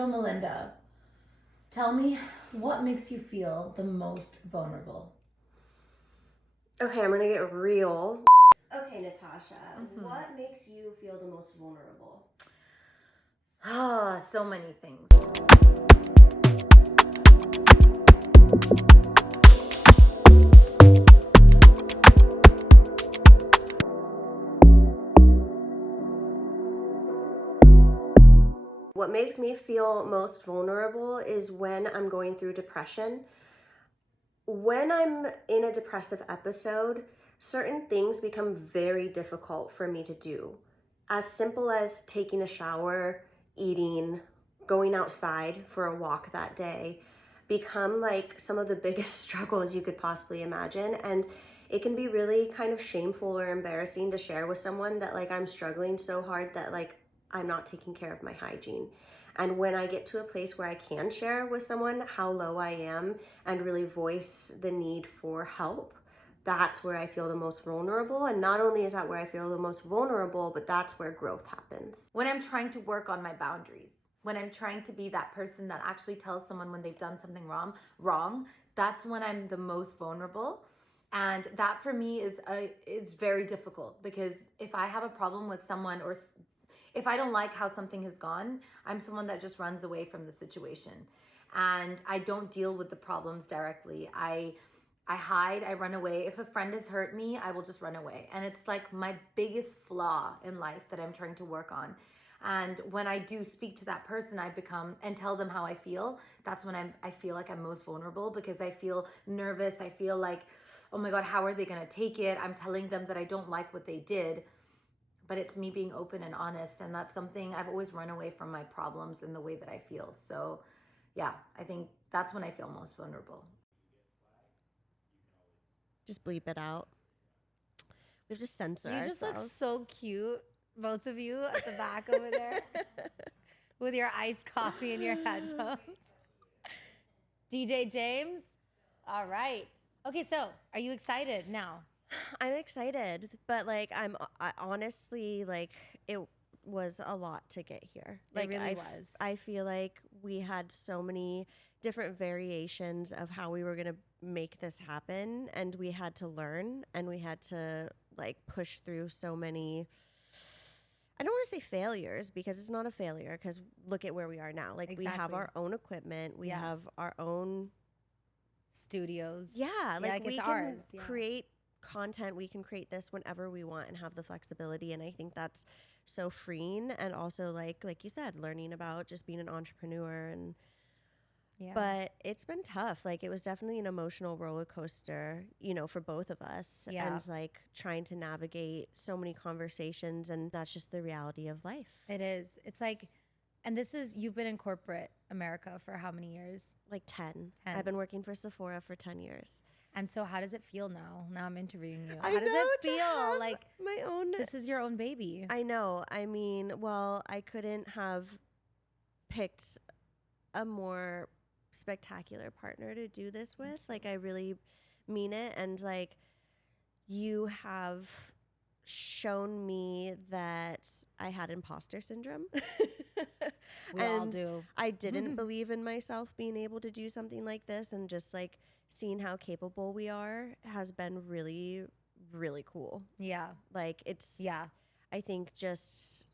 So Melinda, tell me, what makes you feel the most vulnerable? Okay, I'm gonna get real. Okay, Natasha, what makes you feel the most vulnerable? Ah, so many things. What makes me feel most vulnerable is when I'm going through depression. When I'm in a depressive episode, certain things become very difficult for me to do. As simple as taking a shower, eating, going outside for a walk that day become like some of the biggest struggles you could possibly imagine. And it can be really kind of shameful or embarrassing to share with someone that like I'm struggling so hard that like I'm not taking care of my hygiene. And when I get to a place where I can share with someone how low I am and really voice the need for help, that's where I feel the most vulnerable. And not only is that where I feel the most vulnerable, but that's where growth happens. When I'm trying to work on my boundaries, when I'm trying to be that person that actually tells someone when they've done something wrong, that's when I'm the most vulnerable. And that for me is very difficult, because if I have a problem with someone, or if I don't like how something has gone, I'm someone that just runs away from the situation. And I don't deal with the problems directly. I hide, I run away. If a friend has hurt me, I will just run away. And it's like my biggest flaw in life that I'm trying to work on. And when I do speak to that person, I become and tell them how I feel. That's when I feel like I'm most vulnerable, because I feel nervous. I feel like, oh my God, how are they going to take it? I'm telling them that I don't like what they did, but it's me being open and honest. And that's something I've always run away from, my problems and the way that I feel. So yeah, I think that's when I feel most vulnerable. Just bleep it out. We have to censor You ourselves. just look so cute, both of you at the back over there, with your iced coffee and your headphones. DJ James? All right. Okay, so are you excited now? I'm excited, but like I honestly like it was a lot to get here. It Like really was. I feel like we had so many different variations of how we were going to make this happen, and we had to learn, and we had to like push through so many, I don't want to say failures, because it's not a failure, because look at where we are now. Like we have Exactly. our own equipment, we Yeah. have our own Studios. like we it's can ours. Yeah. create content, we can create this whenever we want and have the flexibility. And I think that's so freeing, and also like you said, learning about just being an entrepreneur. And Yeah. but it's been tough. Like it was definitely an emotional roller coaster, for both of us. Yeah. And like trying to navigate so many conversations, and that's just the reality of life. It is. It's like, and you've been in corporate America for how many years? Like 10. 10. I've been working for Sephora for 10 years. And so how does it feel now? Now I'm interviewing you. I How does know, it to feel? have Like my own. this is your own baby. I know. I mean, well, I couldn't have picked a more spectacular partner to do this with. Like, I really mean it. And like, you have shown me that I had imposter syndrome. We all do. I didn't believe in myself being able to do something like this, and just like seeing how capable we are has been really, really cool. Yeah. Like it's, Yeah. I think just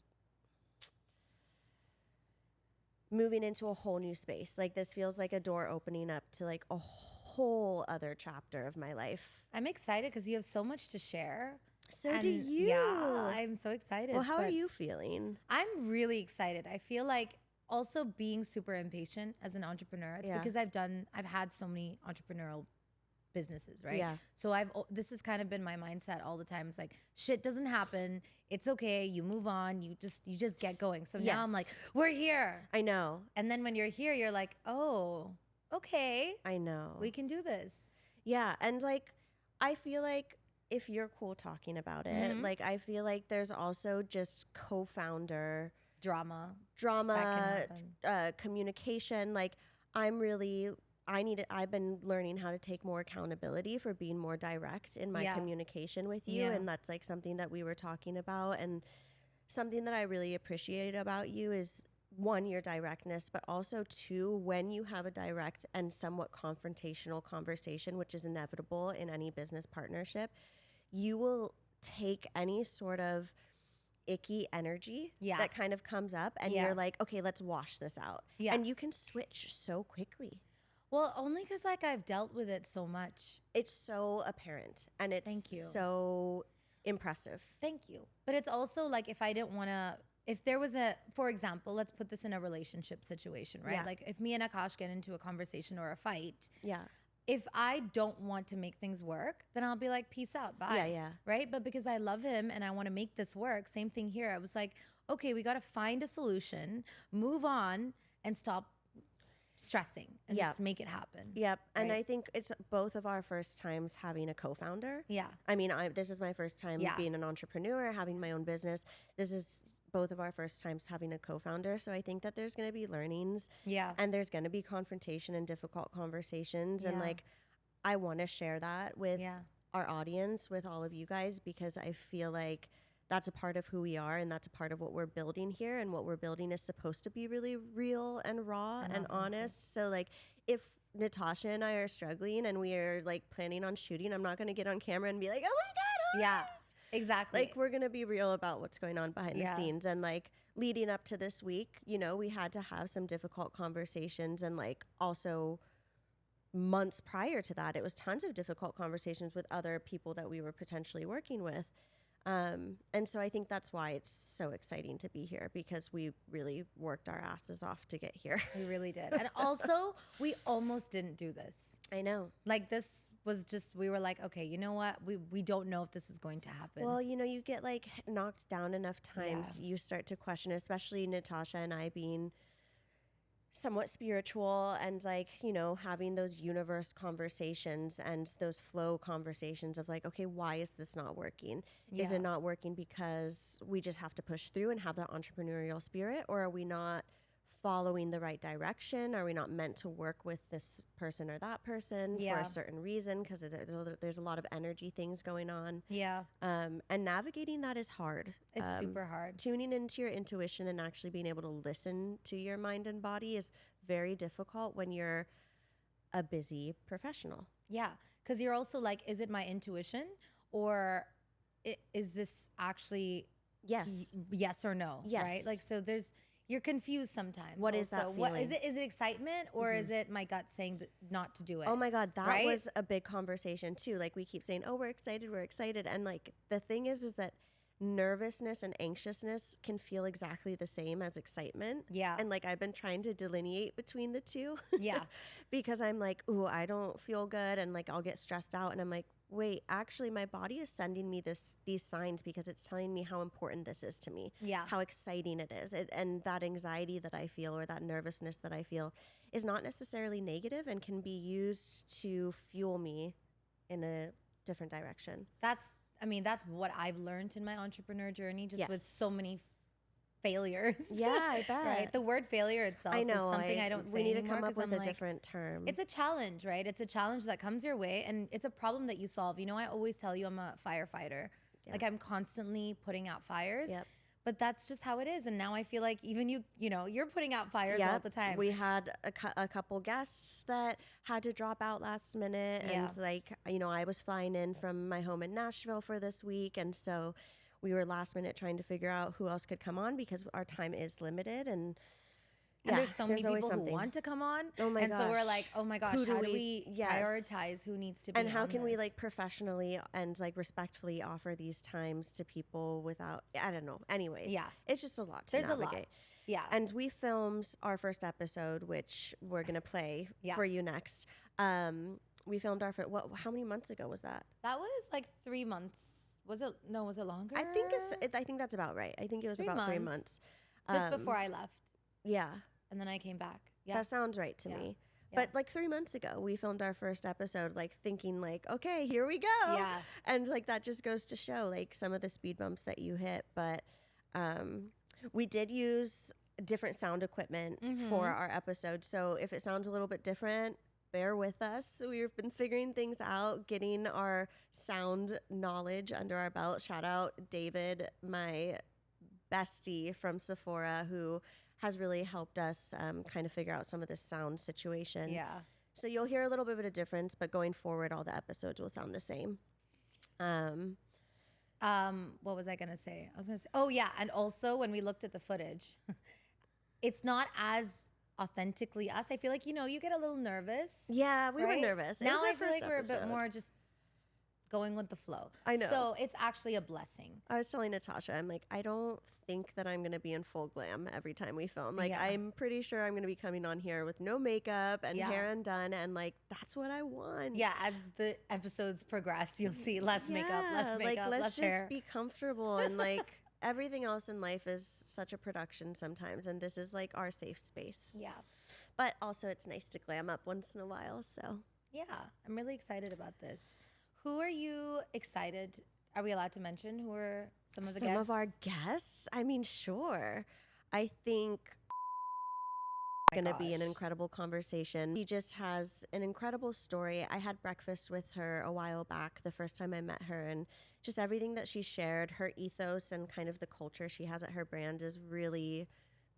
moving into a whole new space. Like this feels like a door opening up to like a whole other chapter of my life. I'm excited because you have so much to share. So do you. Yeah, I'm so excited. Well, how are you feeling? I'm really excited. I feel like also being super impatient as an entrepreneur. It's because I've had so many entrepreneurial businesses, right? Yeah. So this has kind of been my mindset all the time. It's like shit doesn't happen. It's okay. You move on. You just get going. So now I'm like, we're here. I know. And then when you're here, you're like, oh, okay. I know. We can do this. Yeah. And like, I feel like if you're cool talking about it, like I feel like there's also just co-founder drama, communication. Like I've been learning how to take more accountability for being more direct in my communication with you. And that's like something that we were talking about. And something that I really appreciate about you is one, your directness, but also two, when you have a direct and somewhat confrontational conversation, which is inevitable in any business partnership, you will take any sort of icky energy that kind of comes up and you're like, okay, let's wash this out. And you can switch so quickly. Well, only because like I've dealt with it so much. It's so apparent and it's so impressive. Thank you. But it's also like if I didn't want to, if there was a, for example, let's put this in a relationship situation, right? Like if me and Akash get into a conversation or a fight. If I don't want to make things work, then I'll be like, peace out, bye. Right? But because I love him and I want to make this work, same thing here. I was like, okay, we got to find a solution, move on, and stop stressing and just make it happen. Right? And I think it's both of our first times having a co-founder. I mean, this is my first time being an entrepreneur, having my own business. This is both of our first times having a co-founder. So I think that there's going to be learnings and there's going to be confrontation and difficult conversations. And like, I want to share that with our audience, with all of you guys, because I feel like that's a part of who we are and that's a part of what we're building here. And what we're building is supposed to be really real and raw and honest. So like, if Natasha and I are struggling and we are like planning on shooting, I'm not going to get on camera and be like, oh my God. Exactly. Like, we're going to be real about what's going on behind the scenes. And like, leading up to this week, you know, we had to have some difficult conversations. And like, also months prior to that, it was tons of difficult conversations with other people that we were potentially working with. And so I think that's why it's so exciting to be here, because we really worked our asses off to get here. We really did. And also, we almost didn't do this. I know. Like, this was just, we were like, okay, you know what? We don't know if this is going to happen. Well, you know, you get like knocked down enough times, you start to question, especially Natasha and I being somewhat spiritual and like, you know, having those universe conversations and those flow conversations of like, okay, why is this not working? Is it not working because we just have to push through and have that entrepreneurial spirit? Or are we not following the right direction? Are we not meant to work with this person or that person for a certain reason? Because there's a lot of energy things going on. And navigating that is hard. It's super hard. Tuning into your intuition and actually being able to listen to your mind and body is very difficult when you're a busy professional. Yeah, because you're also like, is it my intuition or is this actually yes or no? Right? Like, so you're confused sometimes. What is that feeling? What is it? Is it excitement or is it my gut saying not to do it? Oh my God, that was a big conversation too. Like, we keep saying, oh, we're excited. And like, the thing is that nervousness and anxiousness can feel exactly the same as excitement. And like, I've been trying to delineate between the two. Because I'm like, ooh, I don't feel good. And like, I'll get stressed out. And I'm like, wait, actually my body is sending me these signs because it's telling me how important this is to me. How exciting it is. And that anxiety that I feel or that nervousness that I feel is not necessarily negative and can be used to fuel me in a different direction. That's what I've learned in my entrepreneur journey, just with so many failures. I bet. Right? The word failure itself is something I don't say anymore. We need to come up with a different term. It's a challenge, right? It's a challenge that comes your way and it's a problem that you solve. You know, I always tell you I'm a firefighter. Like, I'm constantly putting out fires. But that's just how it is. And now I feel like even you know, you're putting out fires all the time. We had a couple guests that had to drop out last minute. And like, you know, I was flying in from my home in Nashville for this week. And so we were last minute trying to figure out who else could come on because our time is limited. And there's so many people who want to come on. Oh my gosh. So we're like, oh my gosh, how do we prioritize who needs to be on and how can this? we like professionally and like respectfully offer these times to people without, I don't know. Anyways, it's just a lot to navigate. And we filmed our first episode, which we're going to play for you next. We filmed our first, how many months ago was that? That was like 3 months. Was it longer? I think that's about right. I think it was about 3 months. Just before I left. Yeah. And then I came back. That sounds right to me. But like 3 months ago, we filmed our first episode, like thinking like, okay, here we go. And like, that just goes to show like some of the speed bumps that you hit. But we did use different sound equipment for our episode. So if it sounds a little bit different, bear with us. We've been figuring things out, getting our sound knowledge under our belt. Shout out David, my bestie from Sephora, who has really helped us kind of figure out some of this sound situation. Yeah. So you'll hear a little bit of a difference, but going forward, all the episodes will sound the same. What was I gonna say? I was gonna say, oh yeah, and also when we looked at the footage, it's not as authentically us. I feel like, you get a little nervous. Yeah, we were right? nervous. Now I feel like we're a bit more just going with the flow. I know. So it's actually a blessing. I was telling Natasha, I'm like, I don't think that I'm going to be in full glam every time we film. Like, I'm pretty sure I'm going to be coming on here with no makeup and hair undone. And like, that's what I want. Yeah. As the episodes progress, you'll see less makeup, less makeup, let's less just hair. be comfortable. And like, everything else in life is such a production sometimes. And this is like our safe space. Yeah. But also it's nice to glam up once in a while. So yeah, I'm really excited about this. Who are you excited? Are we allowed to mention who are some of the guests? Some of our guests? I mean, sure. I think it's going to be an incredible conversation. She just has an incredible story. I had breakfast with her a while back, the first time I met her, and just everything that she shared, her ethos and kind of the culture she has at her brand is really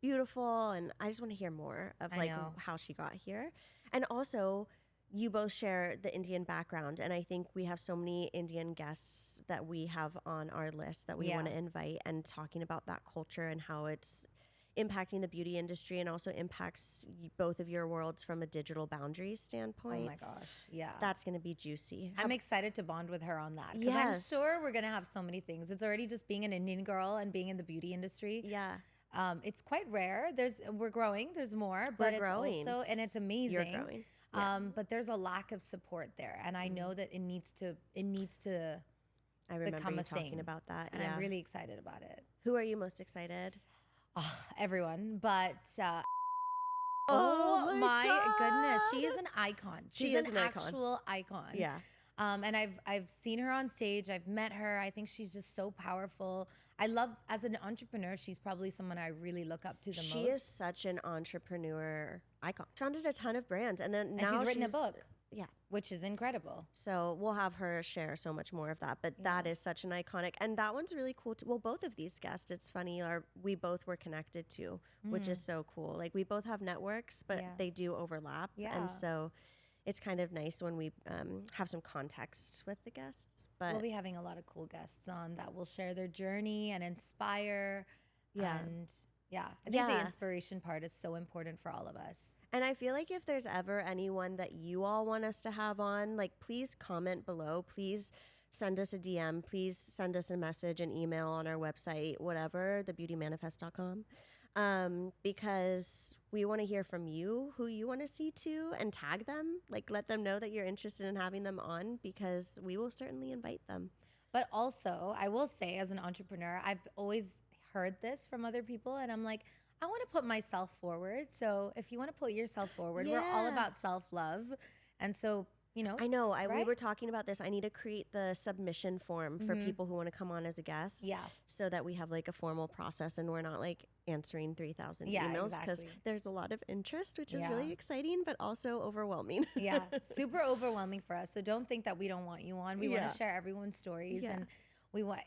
beautiful. And I just want to hear more of like how she got here. And also, you both share the Indian background, and I think we have so many Indian guests that we have on our list that we want to invite, and talking about that culture and how it's impacting the beauty industry and also impacts both of your worlds from a digital boundaries standpoint. Oh my gosh, yeah. That's going to be juicy. I'm excited to bond with her on that, because I'm sure we're going to have so many things. It's already just being an Indian girl and being in the beauty industry. Yeah. It's quite rare. We're growing. There's more, but it's also, and it's amazing. You're growing. But there's a lack of support there, and I know that it needs to I remember become you a talking thing about that. And I'm really excited about it. Who are you most excited? Everyone, but oh my goodness, she is an icon. She's an actual icon. Yeah. And I've seen her on stage. I've met her. I think she's just so powerful. I love, as an entrepreneur, she's probably someone I really look up to the most. She is such an entrepreneur icon. Founded a ton of brands, and then now she's written a book. Yeah. Which is incredible. So we'll have her share so much more of that. But that is such an iconic, and that one's really cool too. Well, both of these guests, it's funny, we both were connected to, which is so cool. Like, we both have networks, but they do overlap. Yeah. And so it's kind of nice when we have some context with the guests. But we'll be having a lot of cool guests on that will share their journey and inspire. Yeah. And I think the inspiration part is so important for all of us. And I feel like if there's ever anyone that you all want us to have on, like, please comment below. Please send us a DM. Please send us a message, an email on our website, whatever, thebeautymanifest.com. Because we want to hear from you, who you want to see too, and tag them. Like, let them know that you're interested in having them on, because we will certainly invite them. But also, I will say, as an entrepreneur, I've always heard this from other people, and I'm like, I want to put myself forward. So if you want to put yourself forward, we're all about self-love. And so, I know. We were talking about this. I need to create the submission form for people who want to come on as a guest. Yeah. So that we have like a formal process, and we're not like answering 3,000 emails, because there's a lot of interest, which is really exciting, but also overwhelming. Yeah. Super overwhelming for us. So don't think that we don't want you on. We want to share everyone's stories, and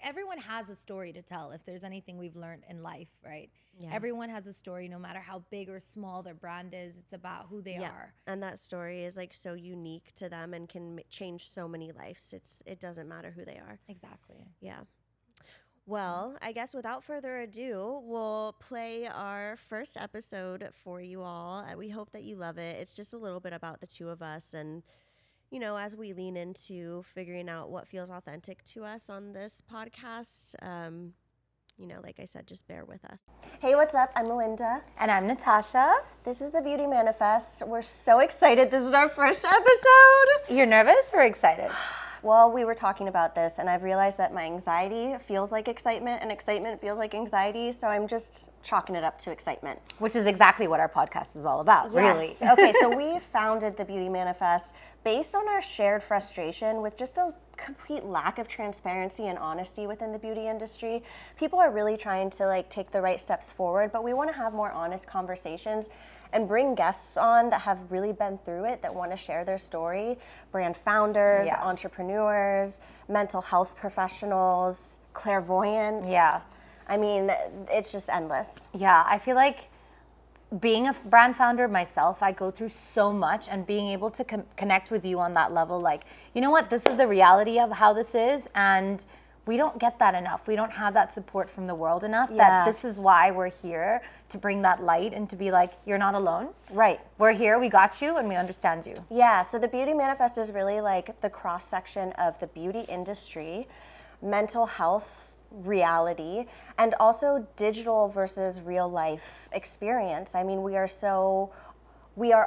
everyone has a story to tell. If there's anything we've learned in life, right? Yeah. Everyone has a story, no matter how big or small their brand is. It's about who they are. And that story is like so unique to them and can change so many lives. It doesn't matter who they are. Exactly. Yeah. Well, I guess without further ado, we'll play our first episode for you all. We hope that you love it. It's just a little bit about the two of us, and as we lean into figuring out what feels authentic to us on this podcast, like I said, just bear with us. Hey, what's up? I'm Melinda. And I'm Natasha. This is the Beauty Manifest. We're so excited. This is our first episode. You're nervous or excited? Well, we were talking about this, and I've realized that my anxiety feels like excitement, and excitement feels like anxiety, so I'm just chalking it up to excitement. Which is exactly what our podcast is all about, really. Okay, so we founded the Beauty Manifest based on our shared frustration with just a complete lack of transparency and honesty within the beauty industry. People are really trying to take the right steps forward, but we want to have more honest conversations and bring guests on that have really been through it, that want to share their story. Brand founders, entrepreneurs, mental health professionals, clairvoyants. Yeah. I mean, it's just endless. Yeah, I feel like being a brand founder myself, I go through so much, and being able to connect with you on that level, like, you know what, this is the reality of how this is, and we don't get that enough. We don't have that support from the world enough, that this is why we're here, to bring that light and to be like, you're not alone. Right. We're here, we got you, and we understand you. Yeah, so the Beauty Manifest is really like the cross-section of the beauty industry, mental health, reality, and also digital versus real life experience. I mean, we are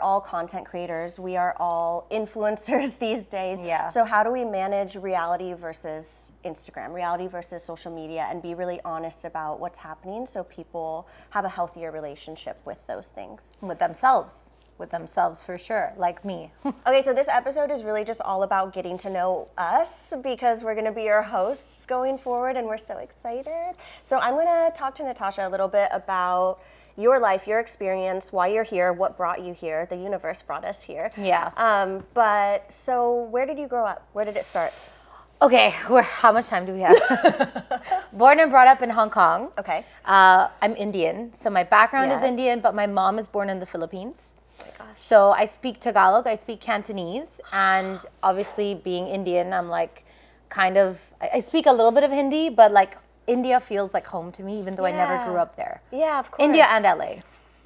all content creators. We are all influencers these days. Yeah. So how do we manage reality versus Instagram, reality versus social media, and be really honest about what's happening so people have a healthier relationship with those things? With themselves. With themselves, for sure, like me. Okay, so this episode is really just all about getting to know us, because we're going to be your hosts going forward, and we're so excited. So I'm going to talk to Natasha a little bit about your life, your experience, why you're here, what brought you here. The universe brought us here. Yeah. But so where did you grow up? Where did it start? Okay, how much time do we have? Born and brought up in Hong Kong. Okay. I'm Indian, so my background is Indian, but my mom is born in the Philippines. So I speak Tagalog, I speak Cantonese, and obviously being Indian, I'm like I speak a little bit of Hindi, but like India feels like home to me, even though I never grew up there. Yeah, of course. India and LA.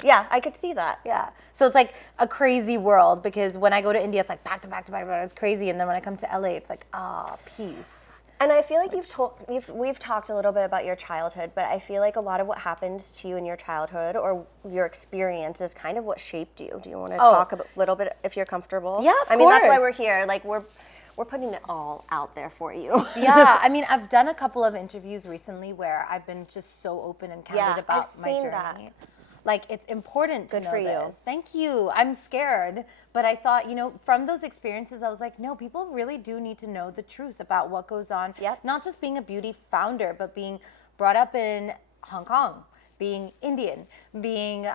Yeah, I could see that. Yeah. So it's like a crazy world, because when I go to India, it's like back to back to back, it's crazy. And then when I come to LA, it's like, peace. And I feel like we've talked a little bit about your childhood, but I feel like a lot of what happened to you in your childhood or your experience is kind of what shaped you. Do you want to talk a little bit, if you're comfortable? Yeah, of course. I mean, that's why we're here. Like, we're putting it all out there for you. Yeah, I mean, I've done a couple of interviews recently where I've been just so open and candid about my journey. That. Like, it's important to know this. Thank you. I'm scared. But I thought, from those experiences, I was like, no, people really do need to know the truth about what goes on. Yep. Not just being a beauty founder, but being brought up in Hong Kong, being Indian, being,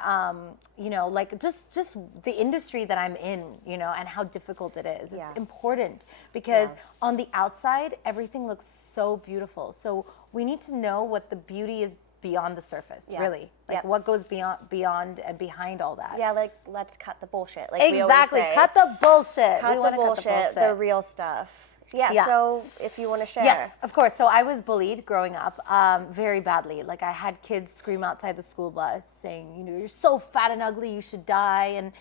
like just the industry that I'm in, and how difficult it is. It's important, because on the outside, everything looks so beautiful. So we need to know what the beauty is beyond the surface, really. Like what goes beyond and behind all that. Yeah, like, let's cut the bullshit. Like exactly. We always say. Cut the bullshit. Cut the bullshit, the real stuff. Yeah, so if you want to share. Yes, of course. So I was bullied growing up very badly. Like, I had kids scream outside the school bus saying, you're so fat and ugly, you should die.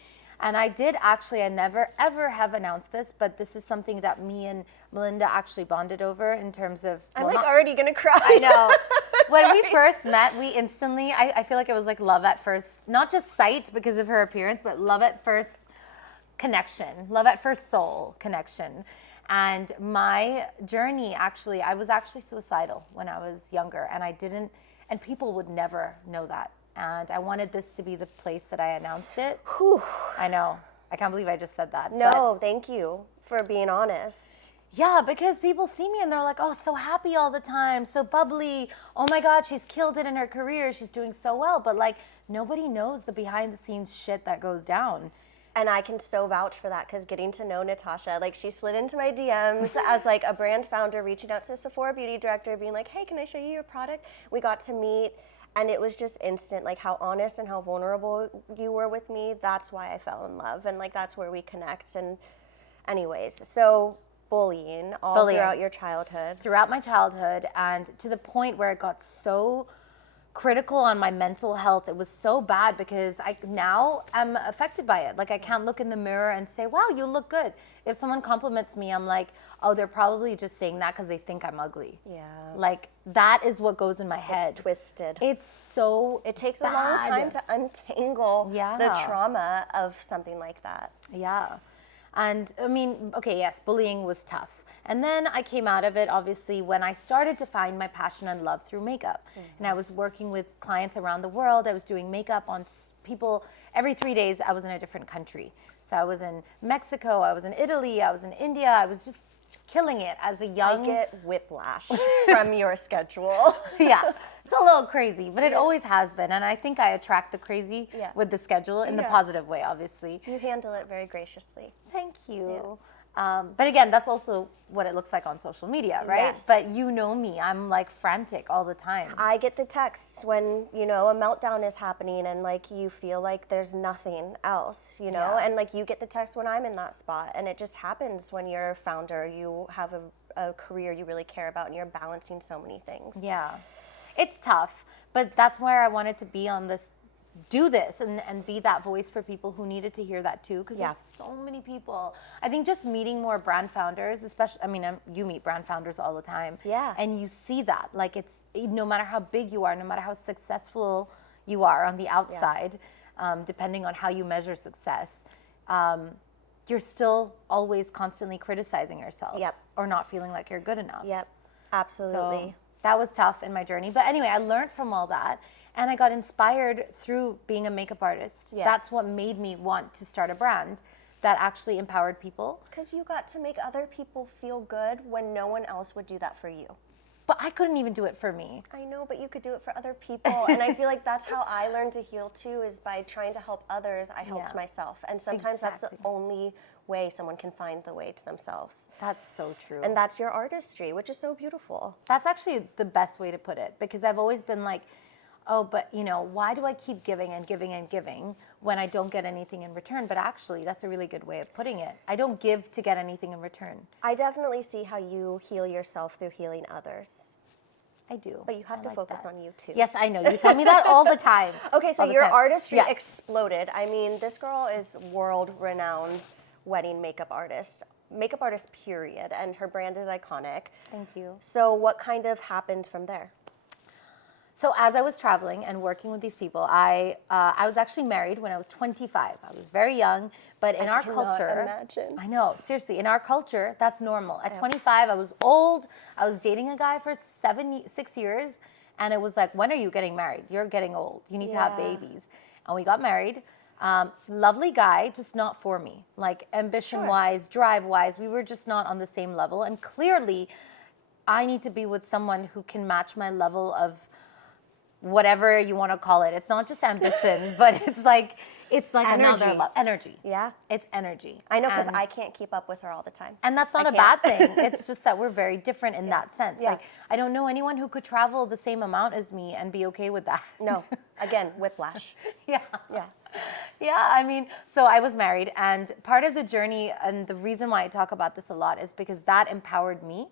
And I did actually, I never ever have announced this, but this is something that me and Melinda actually bonded over in terms of. I'm already going to cry. I know. When we first met, we instantly, I feel like it was like love at first, not just sight because of her appearance, but love at first connection, love at first soul connection. And my journey, actually, I was actually suicidal when I was younger, and and people would never know that. And I wanted this to be the place that I announced it. Whew. I know. I can't believe I just said that. No, thank you for being honest. Yeah, because people see me and they're like, oh, so happy all the time, so bubbly. Oh my God, she's killed it in her career. She's doing so well. But like, nobody knows the behind the scenes shit that goes down. And I can so vouch for that, because getting to know Natasha, like, she slid into my DMs as like a brand founder, reaching out to Sephora Beauty Director, being like, hey, can I show you your product? We got to meet, and it was just instant, like how honest and how vulnerable you were with me. That's why I fell in love, and like that's where we connect. And anyways, so bullying throughout your childhood. Throughout my childhood, and to the point where it got so critical on my mental health. It was so bad because I now am affected by it. Like, I can't look in the mirror and say, wow, you look good. If someone compliments me, I'm like, oh, they're probably just saying that because they think I'm ugly. Yeah. Like, that is what goes in my head. It's twisted. It's so It takes bad. a long time to untangle Yeah. the trauma of something like that. Yeah. And I mean, okay, yes, bullying was tough. And then I came out of it, obviously, when I started to find my passion and love through makeup. Mm-hmm. And I was working with clients around the world. I was doing makeup on people. Every 3 days, I was in a different country. So I was in Mexico, I was in Italy, I was in India. I was just killing it as a young... I get whiplash from your schedule. Yeah, it's a little crazy, but it always has been. And I think I attract the crazy with the schedule in the positive way, obviously. You handle it very graciously. Thank you. Yeah. But again, that's also what it looks like on social media, right? Yes. But you know me, I'm like frantic all the time. I get the texts when, you know, a meltdown is happening and like you feel like there's nothing else, you know, and like you get the text when I'm in that spot, and it just happens when you're a founder, you have a career you really care about and you're balancing so many things. Yeah, it's tough, but that's where I wanted to be on this, do this and be that voice for people who needed to hear that too, because there's so many people. I think just meeting more brand founders, especially, I mean, you meet brand founders all the time, and you see that, like, it's no matter how big you are, no matter how successful you are on the outside, depending on how you measure success, you're still always constantly criticizing yourself or not feeling like you're good enough. Absolutely. So that was tough in my journey. But anyway, I learned from all that, and I got inspired through being a makeup artist. That's what made me want to start a brand that actually empowered people. Because you got to make other people feel good when no one else would do that for you. But I couldn't even do it for me. I know, but you could do it for other people. And I feel like that's how I learned to heal too, is by trying to help others, I helped myself. And sometimes that's the only way someone can find the way to themselves. That's so true. And that's your artistry, which is so beautiful. That's actually the best way to put it, because I've always been like, oh, but you know, why do I keep giving and giving and giving when I don't get anything in return? But actually, that's a really good way of putting it. I don't give to get anything in return. I definitely see how you heal yourself through healing others. I do. But you have to focus on you too. Yes, I know. You tell me that all the time. Okay, so your artistry exploded. I mean, this girl is world-renowned wedding makeup artist, period, and her brand is iconic. Thank you. So what kind of happened from there? So as I was traveling and working with these people, I was actually married when I was 25. I was very young, but in our culture, imagine. I know, seriously, in our culture, that's normal. At 25, I was old. I was dating a guy for 6 years, and it was like, when are you getting married? You're getting old. You need to have babies. And we got married. Lovely guy, just not for me. Like ambition-wise, drive-wise, we were just not on the same level. And clearly, I need to be with someone who can match my level of whatever you want to call it. It's not just ambition, but it's like energy. Another energy. Yeah. It's energy. I know, because I can't keep up with her all the time. And that's not a bad thing. It's just that we're very different in that sense. Like, I don't know anyone who could travel the same amount as me and be okay with that. No. Again, whiplash. Yeah, I mean, so I was married, and part of the journey, and the reason why I talk about this a lot, is because that empowered me.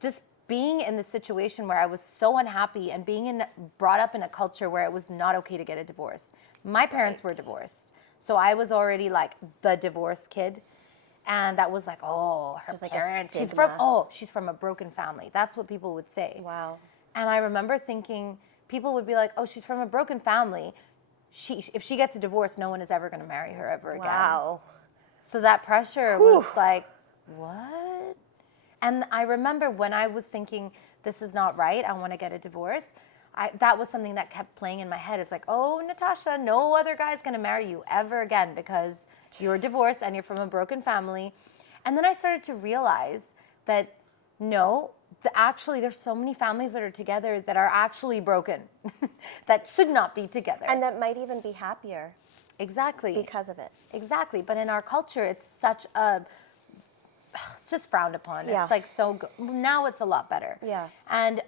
Just being in the situation where I was so unhappy and being brought up in a culture where it was not okay to get a divorce. My parents were divorced, so I was already like the divorced kid, and that was like, oh, her just parents. Like she's from a broken family. That's what people would say. Wow. And I remember thinking, people would be like, oh, she's from a broken family. If she gets a divorce, no one is ever going to marry her ever again. Wow. So that pressure was like, what? And I remember when I was thinking, this is not right, I want to get a divorce, that was something that kept playing in my head. It's like, oh, Natasha, no other guy's going to marry you ever again because you're divorced and you're from a broken family. And then I started to realize that, no, actually there's so many families that are together that are actually broken, that should not be together. And that might even be happier. Exactly. Because of it. Exactly. But in our culture, it's just frowned upon. It's like now it's a lot better. Yeah. And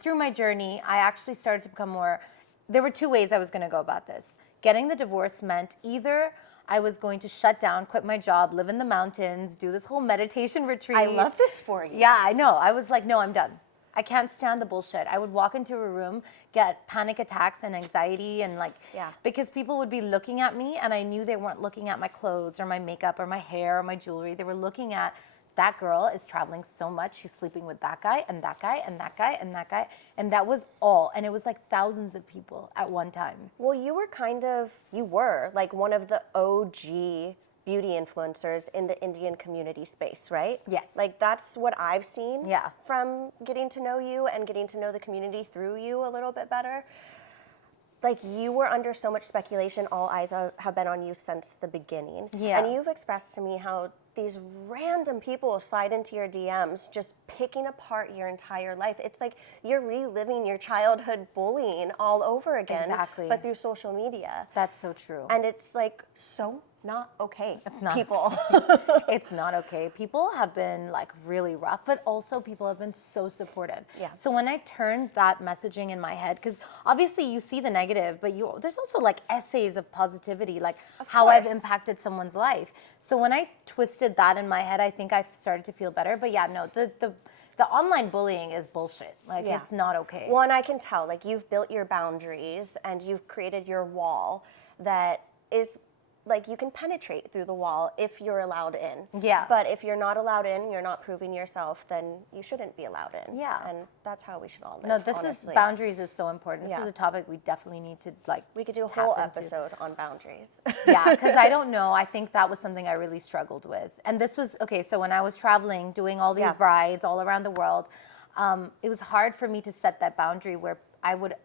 through my journey, I actually started to become more, there were two ways I was going to go about this. Getting the divorce meant either I was going to shut down, quit my job, live in the mountains, do this whole meditation retreat. I love this for you. Yeah, I know. I was like, no, I'm done. I can't stand the bullshit. I would walk into a room, get panic attacks and anxiety, and because people would be looking at me, and I knew they weren't looking at my clothes or my makeup or my hair or my jewelry. They were looking at, that girl is traveling so much. She's sleeping with that guy and that guy and that guy and that guy. And that was all. And it was like thousands of people at one time. Well, you were like one of the OG beauty influencers in the Indian community space, right? Yes. Like that's what I've seen from getting to know you and getting to know the community through you a little bit better. Like you were under so much speculation, all eyes have been on you since the beginning. Yeah. And you've expressed to me how these random people slide into your DMs just picking apart your entire life. It's like you're reliving your childhood bullying all over again. Exactly. But through social media. That's so true. And it's like so not okay. It's not people. It's not okay. People have been like really rough, but also people have been so supportive. Yeah. So when I turned that messaging in my head, because obviously you see the negative, but there's also like essays of positivity, like how I've impacted someone's life. So when I twisted that in my head, I think I started to feel better. But yeah, no, the online bullying is bullshit. Like, it's not okay. Well, and I can tell, like, you've built your boundaries and you've created your wall that is, like, you can penetrate through the wall if you're allowed in. Yeah. But if you're not allowed in, you're not proving yourself, then you shouldn't be allowed in. Yeah. And that's how we should all live, No, this honestly. is, boundaries is so important. This Yeah. is a topic we definitely need to, like, We could do a tap whole into. episode on boundaries. Yeah, because I don't know. I think that was something I really struggled with. And this was, okay, so when I was traveling, doing all these brides all around the world, it was hard for me to set that boundary where I would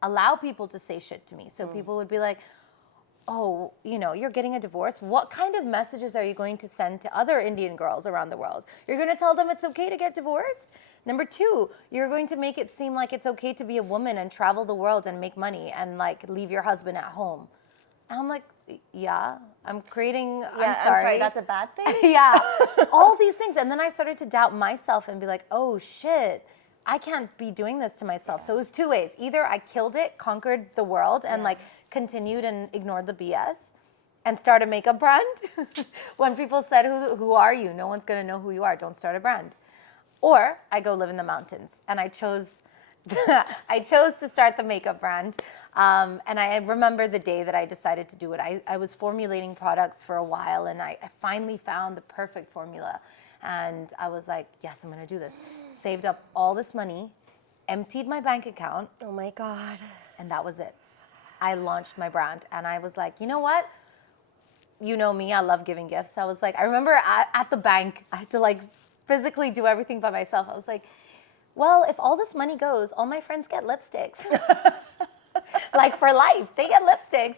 allow people to say shit to me. So people would be like, oh, you know, you're getting a divorce. What kind of messages are you going to send to other Indian girls around the world? You're going to tell them it's okay to get divorced? Number two, you're going to make it seem like it's okay to be a woman and travel the world and make money and like leave your husband at home. And I'm like, yeah, I'm creating, I'm sorry, that's a bad thing? Yeah, all these things. And then I started to doubt myself and be like, oh shit, I can't be doing this to myself. So it was two ways. Either I killed it, conquered the world, and like continued and ignored the BS and start a makeup brand. When people said, who are you? No one's gonna know who you are. Don't start a brand. Or I go live in the mountains. And I chose to start the makeup brand. And I remember the day that I decided to do it. I was formulating products for a while, and I finally found the perfect formula. And I was like, yes, I'm gonna do this. Saved up all this money, emptied my bank account. Oh my God. And that was it. I launched my brand, and I was like, you know what? You know me, I love giving gifts. I was like, I remember at the bank, I had to like physically do everything by myself. I was like, well, if all this money goes, all my friends get lipsticks. Like for life, they get lipsticks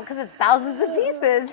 because it's thousands of pieces.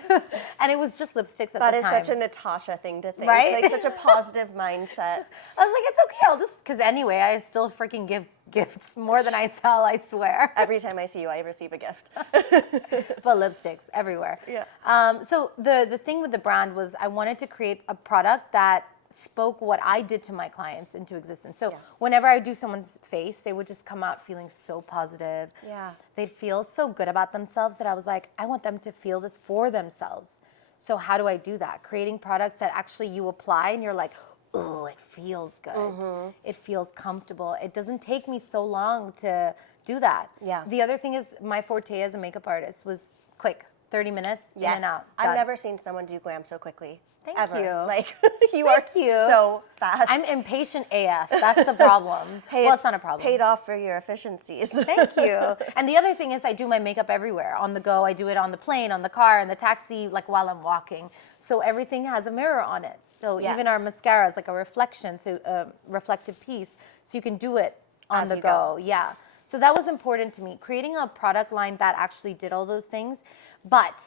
And it was just lipsticks at the time. That is such a Natasha thing to think, right? Like such a positive mindset. I was like, it's okay, I'll just, because anyway, I still freaking give gifts more than I sell, I swear. Every time I see you, I receive a gift. But lipsticks everywhere. Yeah. So the thing with the brand was I wanted to create a product that spoke what I did to my clients into existence. So whenever I do someone's face, they would just come out feeling so positive. Yeah. They'd feel so good about themselves that I was like, I want them to feel this for themselves. So how do I do that? Creating products that actually you apply and you're like, oh, it feels good. It feels comfortable. It doesn't take me so long to do that. Yeah. The other thing is my forte as a makeup artist was quick, 30 minutes, in and out. I've done. never seen someone do glam so quickly. Thank ever. you. Like you are so fast. I'm impatient AF. That's the problem. Well, it's not a problem. Paid off for your efficiencies. Thank you. And the other thing is I do my makeup everywhere. On the go, I do it on the plane, on the car, in the taxi, like while I'm walking. So everything has a mirror on it. So even our mascara is like a reflection, so a reflective piece. So you can do it on As the you go. Yeah. So that was important to me. Creating a product line that actually did all those things. But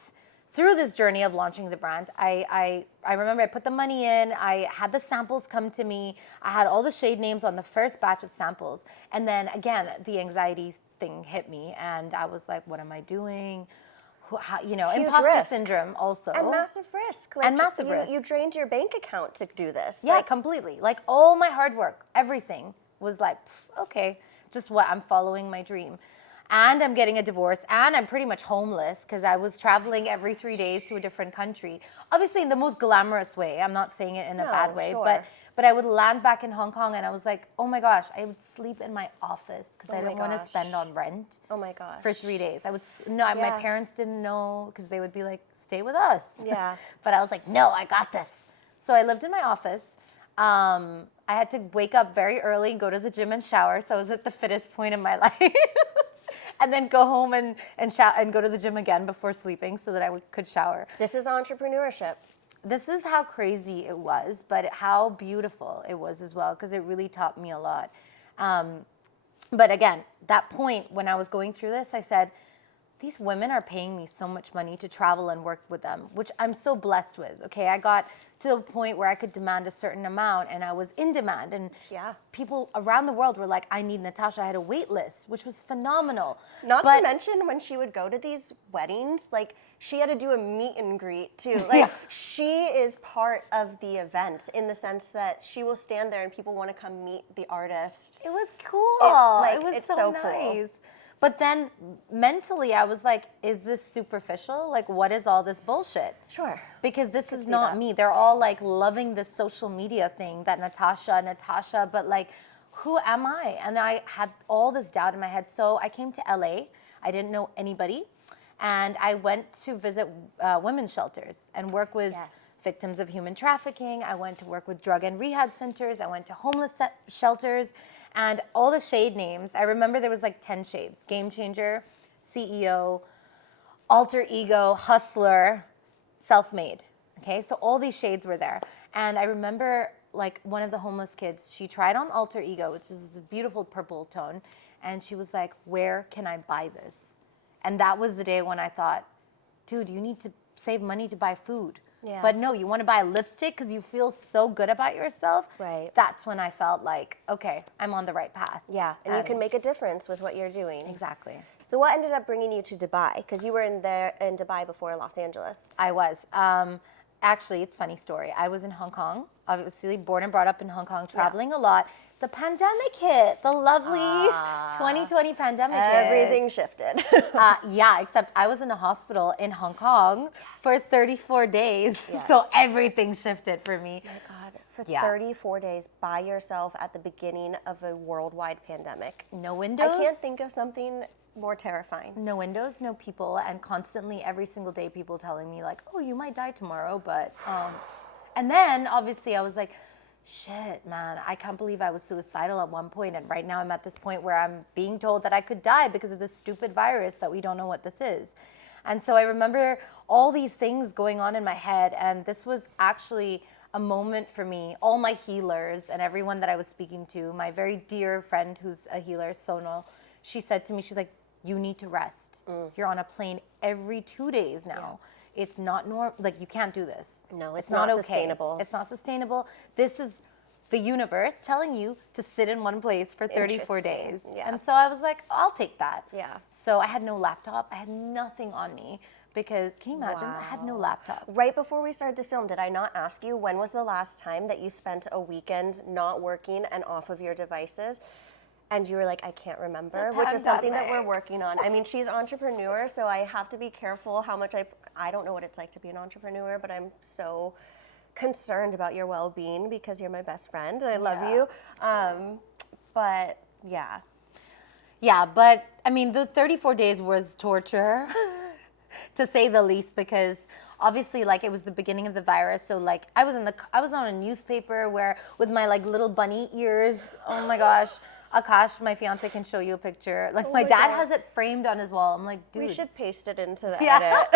through this journey of launching the brand, I remember I put the money in, I had the samples come to me, I had all the shade names on the first batch of samples. And then again, the anxiety thing hit me and I was like, what am I doing? You know, Huge imposter risk. syndrome also. And massive risk. Like, and massive risk. You drained your bank account to do this. Yeah, like, completely. Like all my hard work, everything was like, okay, just what I'm following my dream. And I'm getting a divorce, and I'm pretty much homeless because I was traveling every 3 days to a different country. Obviously, in the most glamorous way. I'm not saying it in a bad way, but I would land back in Hong Kong, and I was like, oh my gosh, I would sleep in my office because I didn't want to spend on rent. Oh my gosh. For 3 days, I would my parents didn't know because they would be like, stay with us. Yeah. But I was like, no, I got this. So I lived in my office. I had to wake up very early, go to the gym and shower. So I was at the fittest point in my life. And then go home and go to the gym again before sleeping so that I could shower. This is entrepreneurship. This is how crazy it was, but how beautiful it was as well, because it really taught me a lot. But again, that point when I was going through this, I said, these women are paying me so much money to travel and work with them, which I'm so blessed with. Okay, I got to a point where I could demand a certain amount and I was in demand. And people around the world were like, I need Natasha. I had a wait list, which was phenomenal. Not to mention when she would go to these weddings, like she had to do a meet and greet too. Like she is part of the event in the sense that she will stand there and people want to come meet the artist. It was cool. It was it's so nice. Cool. But then mentally I was like, is this superficial? Like, what is all this bullshit? Sure. Because this is not me. They're all like loving this social media thing that Natasha, but like, who am I? And I had all this doubt in my head. So I came to LA. I didn't know anybody. And I went to visit women's shelters and work with victims of human trafficking. I went to work with drug and rehab centers. I went to homeless shelters. And all the shade names, I remember there was like 10 shades. Game changer, CEO, alter ego, hustler, self-made. Okay, so all these shades were there. And I remember like one of the homeless kids, she tried on alter ego, which is a beautiful purple tone. And she was like, where can I buy this? And that was the day when I thought, dude, you need to save money to buy food. Yeah. But no, you want to buy lipstick because you feel so good about yourself. Right. That's when I felt like, okay, I'm on the right path. Yeah, and you can make a difference with what you're doing. Exactly. So what ended up bringing you to Dubai? Because you were in Dubai before Los Angeles. I was. Actually, it's a funny story. I was in Hong Kong, obviously born and brought up in Hong Kong, traveling a lot. The pandemic hit, the lovely 2020 pandemic hit. Everything shifted. Yeah, except I was in a hospital in Hong Kong for 34 days. So everything shifted for me. Oh my God, for 34 days by yourself at the beginning of a worldwide pandemic. No windows. I can't think of something more terrifying. No windows, no people, and constantly every single day people telling me like, oh, you might die tomorrow, but, and then obviously I was like, shit, man, I can't believe I was suicidal at one point, and right now I'm at this point where I'm being told that I could die because of this stupid virus that we don't know what this is. And so I remember all these things going on in my head, and this was actually a moment for me. All my healers and everyone that I was speaking to, my very dear friend who's a healer, Sonal, she said to me, she's like, you need to rest. You're on a plane every 2 days now. It's not normal. Like, you can't do this. No, it's not sustainable. It's not sustainable. This is the universe telling you to sit in one place for 34 days. Yeah. And so I was like, I'll take that. Yeah. So I had no laptop. I had nothing on me because, can you imagine? I had no laptop. Right before we started to film, did I not ask you when was the last time that you spent a weekend not working and off of your devices? And you were like, I can't remember, which is something that we're working on. I mean, she's an entrepreneur, so I have to be careful how much I don't know what it's like to be an entrepreneur, but I'm so concerned about your well-being because you're my best friend and I love you. But yeah. Yeah, but I mean, the 34 days was torture, to say the least, because obviously, like, it was the beginning of the virus. So like, I was on a newspaper where with my like little bunny ears. Oh my gosh. Akash, my fiance, can show you a picture. Like, my dad has it framed on his wall. I'm like, dude. We should paste it into the edit.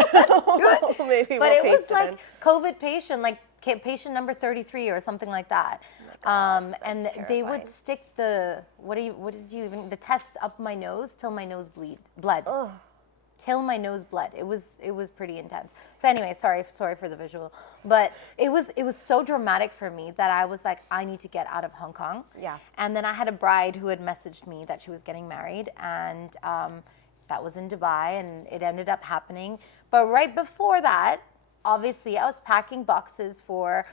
Maybe but it was like COVID patient, like patient number 33 or something like that. Oh God, and they would stick the the tests up my nose till my nose bled. Ugh. Till my nose bled. It was pretty intense. So anyway, sorry for the visual, but it was so dramatic for me that I was like, I need to get out of Hong Kong. Yeah. And then I had a bride who had messaged me that she was getting married, and that was in Dubai, and it ended up happening. But right before that, obviously, I was packing boxes for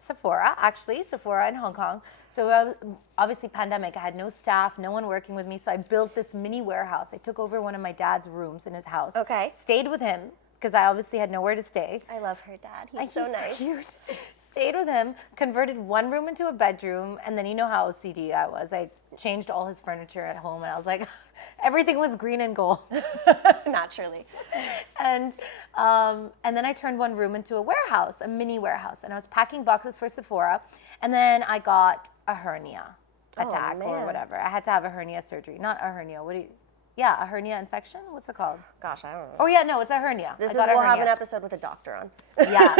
Sephora in Hong Kong. So obviously pandemic, I had no staff, no one working with me. So I built this mini warehouse. I took over one of my dad's rooms in his house. Okay. Stayed with him because I obviously had nowhere to stay. I love her dad. He's so nice. Cute. Stayed with him, converted one room into a bedroom, and then you know how OCD I was. I changed all his furniture at home, and I was like, everything was green and gold. Naturally. And then I turned one room into a warehouse, a mini warehouse, and I was packing boxes for Sephora, and then I got a hernia attack or whatever. I had to have a hernia surgery. Not a hernia. A hernia infection? What's it called? Gosh, I don't know. Oh yeah, no, it's a hernia. We'll have an episode with a doctor on. Yeah.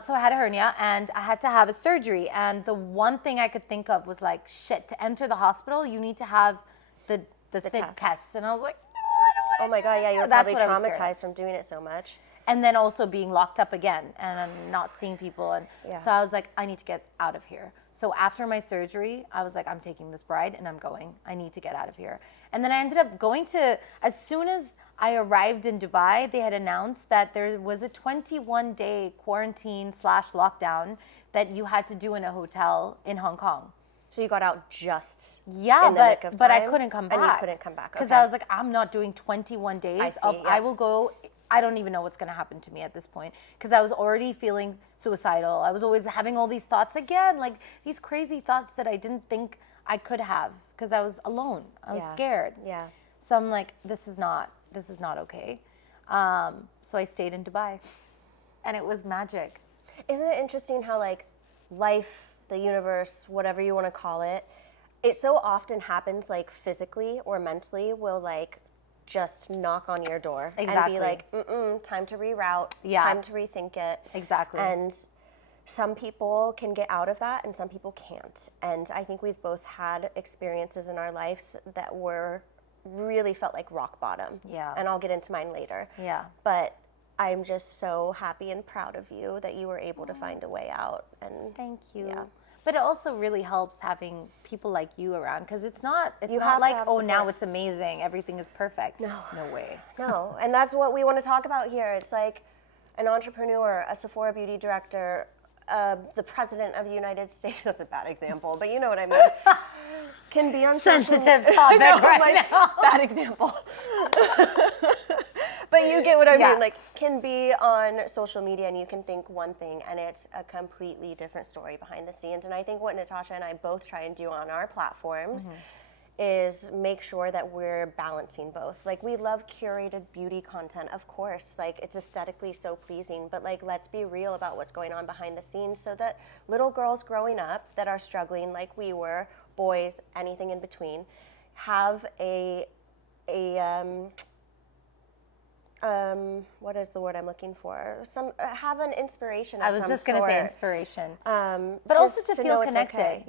So I had a hernia and I had to have a surgery. And the one thing I could think of was like, shit, to enter the hospital, you need to have the tests. And I was like, no, I don't want to. Oh my God, yeah, you were probably traumatized from doing it so much. And then also being locked up again and not seeing people. And so I was like, I need to get out of here. So after my surgery, I was like, I'm taking this bride and I'm going. I need to get out of here. And then I ended up going to, as soon as I arrived in Dubai, they had announced that there was a 21-day quarantine / lockdown that you had to do in a hotel in Hong Kong. So you got out just Yeah, in the nick of but I time? couldn't come back. And you couldn't come back, Because okay. I was like, I'm not doing 21 days I see, of, yeah. I will go, I don't even know what's going to happen to me at this point. Because I was already feeling suicidal. I was always having all these thoughts again, like these crazy thoughts that I didn't think I could have because I was alone. I was scared. Yeah. So I'm like, this is not okay. So I stayed in Dubai and it was magic. Isn't it interesting how like life, the universe, whatever you want to call it, it so often happens like physically or mentally will like just knock on your door Exactly. and be like, time to reroute, time to rethink it. Exactly. And some people can get out of that and some people can't. And I think we've both had experiences in our lives that were really felt like rock bottom. Yeah. And I'll get into mine later. Yeah. But I'm just so happy and proud of you that you were able to find a way out. And Thank you. Yeah. But it also really helps having people like you around because it's not have like, to have oh, now support. it's amazing, everything is perfect. No. No way. No, and that's what we want to talk about here. It's like an entrepreneur, a Sephora Beauty Director, the President of the United States. That's a bad example, but you know what I mean. Can be on Sensitive social topic I know, right like, now. Bad example. But you get what I Yeah. mean. Like, can be on social media and you can think one thing and it's a completely different story behind the scenes. And I think what Natasha and I both try and do on our platforms is make sure that we're balancing both. Like, we love curated beauty content, of course. Like, it's aesthetically so pleasing, but like, let's be real about what's going on behind the scenes so that little girls growing up that are struggling like we were, boys, anything in between, have what is the word I'm looking for? Have an inspiration. I was just going to say inspiration. But just also to know feel it's connected. okay.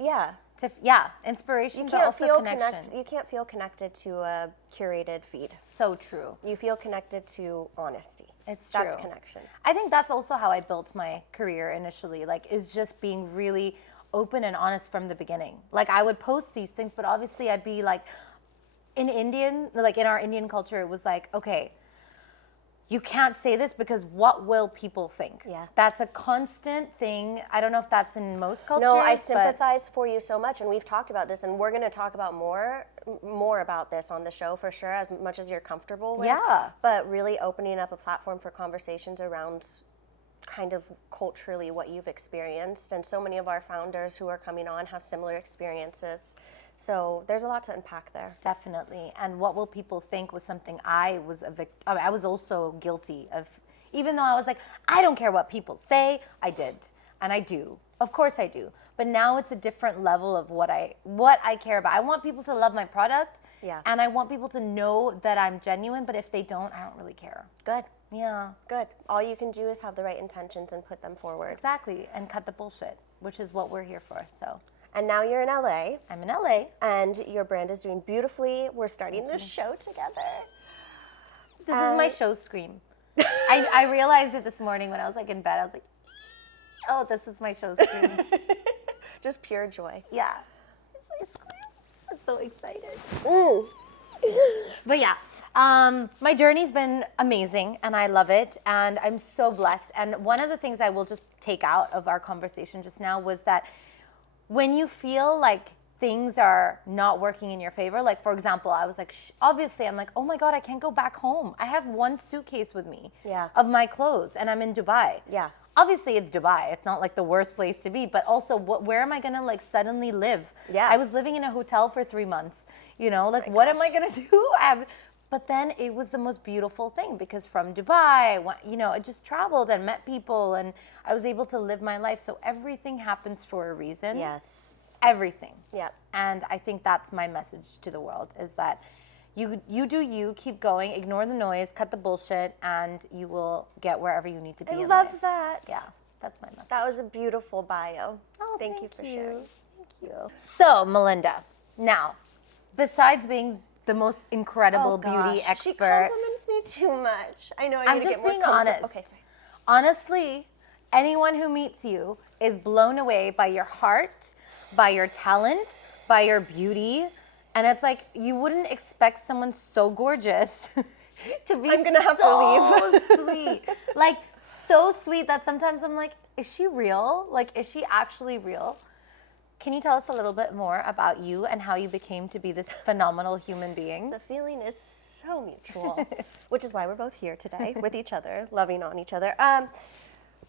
Yeah. Inspiration, You but can't also feel connection. you can't feel connected to a curated feed. So true. You feel connected to honesty. It's That's true. connection. I think that's also how I built my career initially, like, is just being really open and honest from the beginning. Like, I would post these things, but obviously I'd be like, in our Indian culture, it was like, okay, you can't say this because what will people think? Yeah. That's a constant thing. I don't know if that's in most cultures. No, I but sympathize for you so much, and we've talked about this, and we're going to talk about more about this on the show for sure, as much as you're comfortable with. Yeah. But really opening up a platform for conversations around kind of culturally what you've experienced, and so many of our founders who are coming on have similar experiences. So there's a lot to unpack there. Definitely. And what will people think was something I was also guilty of. Even though I was like, I don't care what people say, I did. And I do. Of course I do. But now it's a different level of what I care about. I want people to love my product. Yeah. And I want people to know that I'm genuine, but if they don't, I don't really care. Good. Yeah. Good. All you can do is have the right intentions and put them forward. Exactly. And cut the bullshit, which is what we're here for. So And now you're in LA. I'm in LA. And your brand is doing beautifully. We're starting this show together. This is my show scream. I realized it this morning when I was like in bed. I was like, oh, this is my show scream. Just pure joy. Yeah. It's my scream. I'm so excited. Ooh. But yeah, my journey's been amazing and I love it and I'm so blessed. And one of the things I will just take out of our conversation just now was that when you feel like things are not working in your favor, like for example, I was like, obviously I'm like, oh my God, I can't go back home. I have one suitcase with me of my clothes and I'm in Dubai. Yeah. Obviously it's Dubai. It's not like the worst place to be, but also where am I going to like suddenly live? Yeah. I was living in a hotel for 3 months, you know, like what am I going to do? But then it was the most beautiful thing because from Dubai, I just traveled and met people and I was able to live my life. So everything happens for a reason. Yes. Everything. Yeah. And I think that's my message to the world is that you do you, keep going, ignore the noise, cut the bullshit, and you will get wherever you need to be in love life. that. Yeah, that's my message. That was a beautiful bio. Oh, thank you for sharing. Thank you. So, Melinda, now, besides being the most incredible beauty expert, She compliments me too much. I know I need I'm to just get more being honest. Okay, sorry. Honestly, anyone who meets you is blown away by your heart, by your talent, by your beauty. And it's like, you wouldn't expect someone so gorgeous to be I'm gonna have to leave. so sweet. Like, so sweet that sometimes I'm like, is she real? Like, is she actually real? Can you tell us a little bit more about you and how you became to be this phenomenal human being? The feeling is so mutual, which is why we're both here today with each other, loving on each other.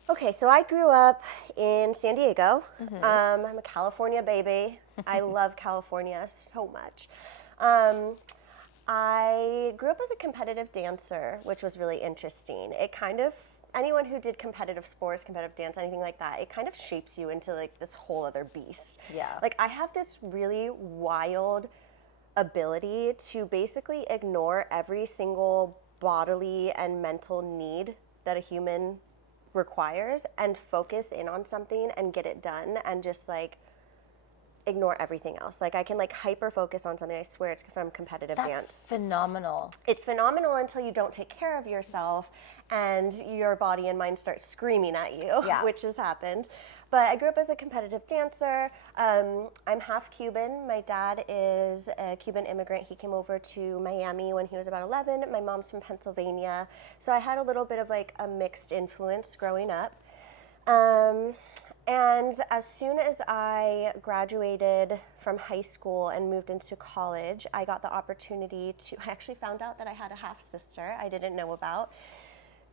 Okay, so I grew up in San Diego. I'm a California baby. I love California so much. I grew up as a competitive dancer, which was really interesting. It kind of, anyone who did competitive sports, competitive dance, anything like that, it kind of shapes you into like this whole other beast. Yeah. Like I have this really wild ability to basically ignore every single bodily and mental need that a human requires and focus in on something and get it done and just like ignore everything else. Like I can like hyper focus on something. I swear it's from competitive dance. That's phenomenal. It's phenomenal until you don't take care of yourself and your body and mind start screaming at you, which has happened. But I grew up as a competitive dancer. I'm half Cuban. My dad is a Cuban immigrant. He came over to Miami when he was about 11. My mom's from Pennsylvania. So I had a little bit of like a mixed influence growing up. And as soon as I graduated from high school and moved into college, I got the opportunity to, I actually found out that I had a half sister I didn't know about.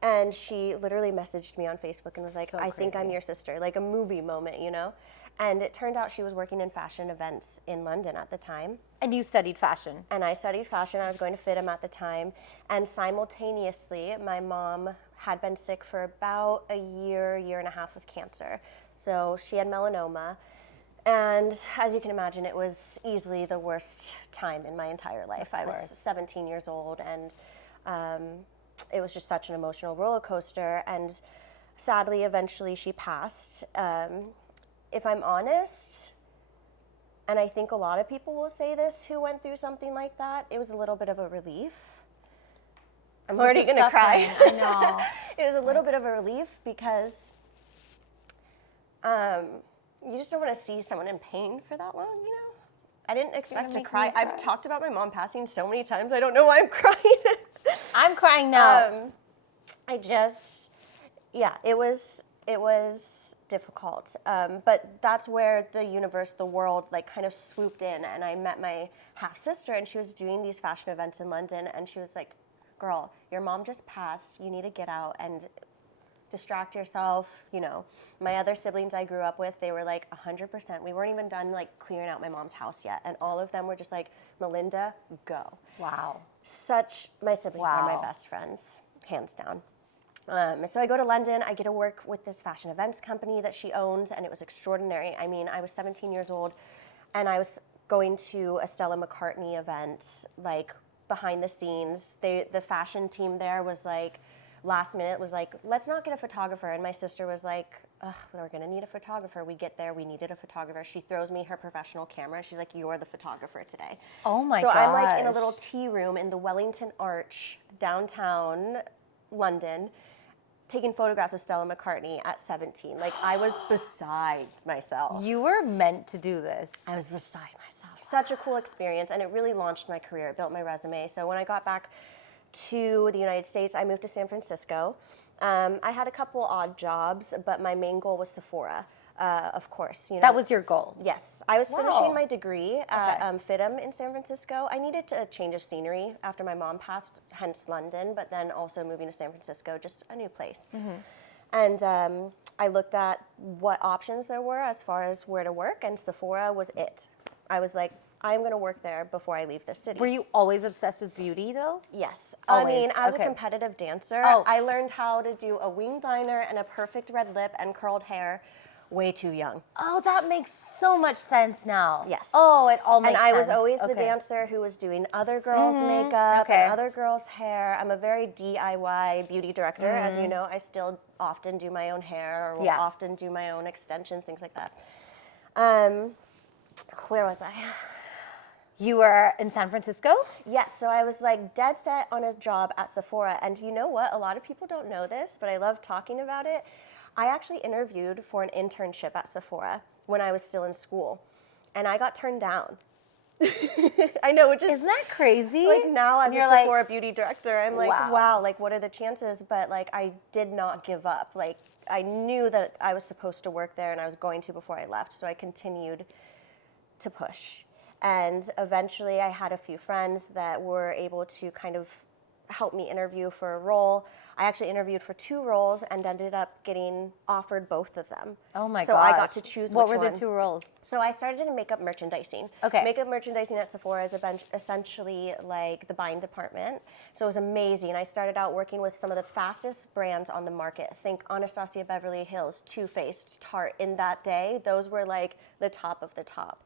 And she literally messaged me on Facebook and was like, I think I'm your sister, like a movie moment, you know? And it turned out she was working in fashion events in London at the time. And you studied fashion. And I studied fashion. I was going to FITM at the time. And simultaneously, my mom had been sick for about a year and a half with cancer. So she had melanoma. And as you can imagine, it was easily the worst time in my entire life. I was 17 years old, and it was just such an emotional roller coaster. And sadly, eventually she passed. If I'm honest, and I think a lot of people will say this who went through something like that, it was a little bit of a relief. I'm already going to cry. I know. It was a little bit of a relief because you just don't want to see someone in pain for that long, you know? I didn't expect to cry. I've talked about my mom passing so many times, I don't know why I'm crying. I'm crying now. I just, yeah, it was difficult. But that's where the universe, the world, like kind of swooped in, and I met my half sister, and she was doing these fashion events in London, and she was like, girl, your mom just passed. You need to get out and distract yourself. You know, my other siblings I grew up with, they were like 100%. We weren't even done like clearing out my mom's house yet. And all of them were just like, Melinda, go. Wow. My siblings are my best friends, hands down. So I go to London, I get to work with this fashion events company that she owns, and it was extraordinary. I mean, I was 17 years old, and I was going to a Stella McCartney event, like behind the scenes. The fashion team there was like, last minute was like, let's not get a photographer. And my sister was like, we're gonna need a photographer. We get there, we needed a photographer. She throws me her professional camera. She's like, you're the photographer today. Oh my gosh. So I'm like in a little tea room in the Wellington Arch, downtown London, taking photographs of Stella McCartney at 17. Like I was beside myself. You were meant to do this. I was beside myself. Such a cool experience, and it really launched my career. It built my resume. So when I got back to the United States, I moved to San Francisco. I had a couple odd jobs, but my main goal was Sephora, of course. You know. That was your goal? Yes. I was finishing my degree at FITM in San Francisco. I needed a change of scenery after my mom passed, hence London, but then also moving to San Francisco, just a new place. And I looked at what options there were as far as where to work, and Sephora was it. I was like, I'm going to work there before I leave this city. Were you always obsessed with beauty, though? Yes. Always. I mean, as a competitive dancer, I learned how to do a winged liner and a perfect red lip and curled hair way too young. Oh, that makes so much sense now. Yes. Oh, it all makes sense. And I was always the dancer who was doing other girls' makeup and other girls' hair. I'm a very DIY beauty director. As you know, I still often do my own hair or will often do my own extensions, things like that. Where was I? You were in San Francisco? Yes, so I was like dead set on a job at Sephora. And you know what? A lot of people don't know this, but I love talking about it. I actually interviewed for an internship at Sephora when I was still in school, and I got turned down. I know, which is Isn't that crazy? like now as a you're Sephora Beauty Director, I'm like, wow. wow, like what are the chances? But like I did not give up. Like I knew that I was supposed to work there and I was going to before I left, so I continued to push. And eventually I had a few friends that were able to kind of help me interview for a role. I actually interviewed for 2 roles and ended up getting offered both of them. Oh my gosh. So I got to choose what which were one. the 2 roles? So I started in makeup merchandising. Okay. Makeup merchandising at Sephora is essentially like the buying department. So it was amazing. I started out working with some of the fastest brands on the market. Think Anastasia Beverly Hills, Too Faced, Tarte. In that day, those were like the top of the top.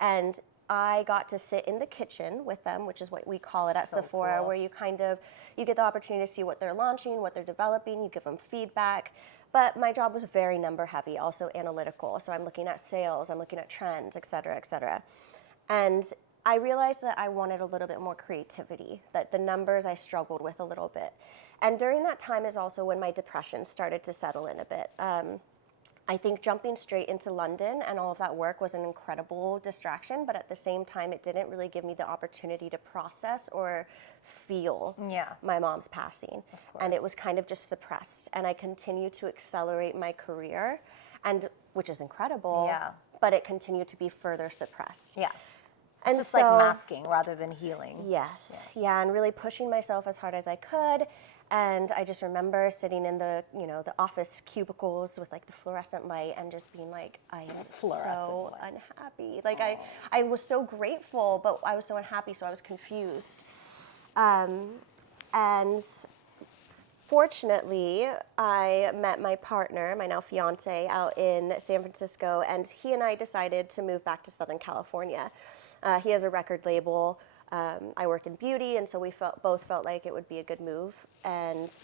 And I got to sit in the kitchen with them, which is what we call it at Sephora, cool. where you get the opportunity to see what they're launching, what they're developing, you give them feedback. But my job was very number heavy, also analytical. So I'm looking at sales, I'm looking at trends, et cetera, et cetera. And I realized that I wanted a little bit more creativity, that the numbers I struggled with a little bit. And during that time is also when my depression started to settle in a bit. I think jumping straight into London and all of that work was an incredible distraction, but at the same time, it didn't really give me the opportunity to process or feel my mom's passing. And it was kind of just suppressed. And I continued to accelerate my career, and which is incredible, but it continued to be further suppressed. Yeah. And just so, like masking rather than healing. Yes. Yeah, and really pushing myself as hard as I could. And I just remember sitting in the, the office cubicles with like the fluorescent light and just being like, I am so unhappy. Like I was so grateful, but I was so unhappy, so I was confused. And fortunately, I met my partner, my now fiance, out in San Francisco, and he and I decided to move back to Southern California. He has a record label. I work in beauty, and so we both felt like it would be a good move. And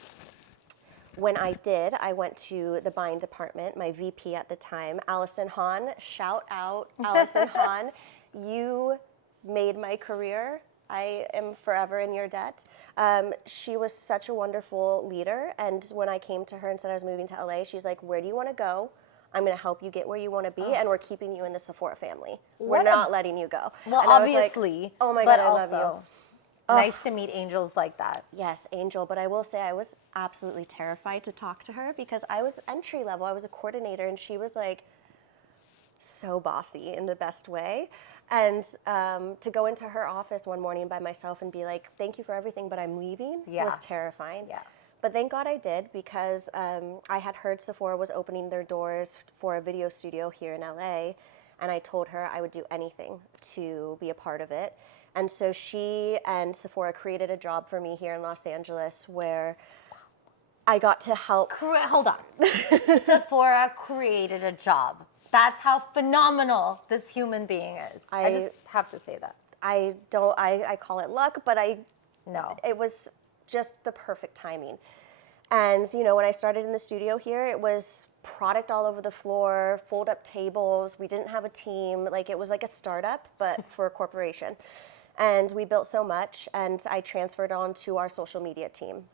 when I did, I went to the buying department. My VP at the time, Allison Hahn, shout out, Allison Hahn, you made my career. I am forever in your debt. She was such a wonderful leader, and when I came to her and said I was moving to LA, she's like, where do you want to go? I'm going to help you get where you want to be, and we're keeping you in the Sephora family. We're not letting you go. Well, and obviously. Like, oh my God, I love you. Nice to meet angels like that. Yes, angel. But I will say I was absolutely terrified to talk to her because I was entry level. I was a coordinator, and she was like so bossy in the best way. And to go into her office one morning by myself and be like, thank you for everything, but I'm leaving, was terrifying. Yeah. But thank God I did, because I had heard Sephora was opening their doors for a video studio here in LA, and I told her I would do anything to be a part of it. And so she and Sephora created a job for me here in Los Angeles where I got to help. Hold on. Sephora created a job. That's how phenomenal this human being is. I just have to say that. I call it luck, but it was just the perfect timing. And, when I started in the studio here, it was product all over the floor, fold up tables. We didn't have a team. Like, it was like a startup, but for a corporation. And we built so much, and I transferred on to our social media team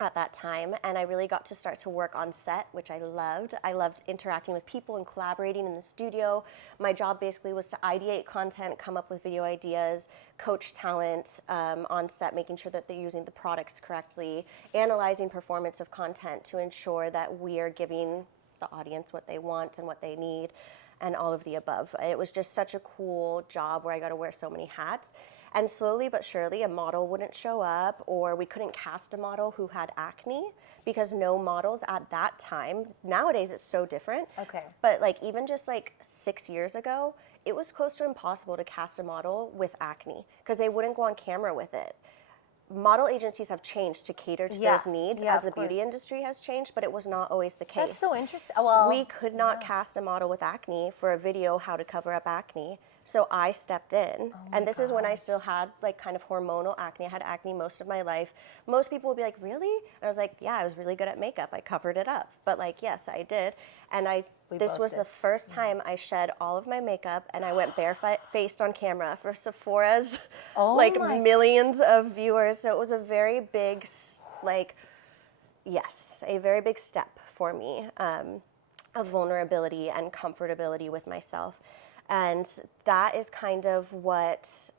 at that time, and I really got to start to work on set, which I loved. I loved interacting with people and collaborating in the studio. My job basically was to ideate content, come up with video ideas, coach talent on set, making sure that they're using the products correctly, analyzing performance of content to ensure that we are giving the audience what they want and what they need, and all of the above. It was just such a cool job where I got to wear so many hats. And slowly but surely, a model wouldn't show up, or we couldn't cast a model who had acne because no models at that time. Nowadays, it's so different. Okay. But like even just like 6 years ago, it was close to impossible to cast a model with acne because they wouldn't go on camera with it. Model agencies have changed to cater to those needs as the beauty industry has changed, but it was not always the case. That's so interesting. Well, we could not cast a model with acne for a video how to cover up acne. So I stepped in, and this is when I still had like kind of hormonal acne. I had acne most of my life. Most people would be like, really? And I was like, yeah, I was really good at makeup. I covered it up. But like, yes, I did. And this was the first time I shed all of my makeup, and I went barefaced on camera for Sephora's millions of viewers. So it was a very big, a very big step for me of vulnerability and comfortability with myself. And that is kind of what,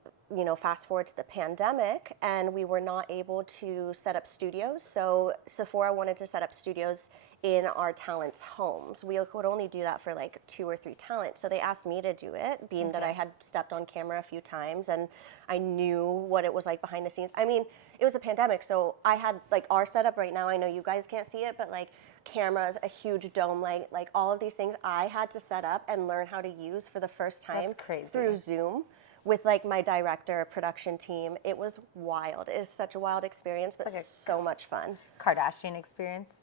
fast forward to the pandemic, and we were not able to set up studios. So Sephora wanted to set up studios in our talents' homes. We could only do that for like 2 or 3 talents. So they asked me to do it, being that I had stepped on camera a few times and I knew what it was like behind the scenes. I mean, it was the pandemic, so I had like our setup right now. I know you guys can't see it, but like cameras, a huge dome light, like all of these things I had to set up and learn how to use for the first time through Zoom with like my director, production team. It was wild. It is such a wild experience, but like so much fun. Kardashian experience.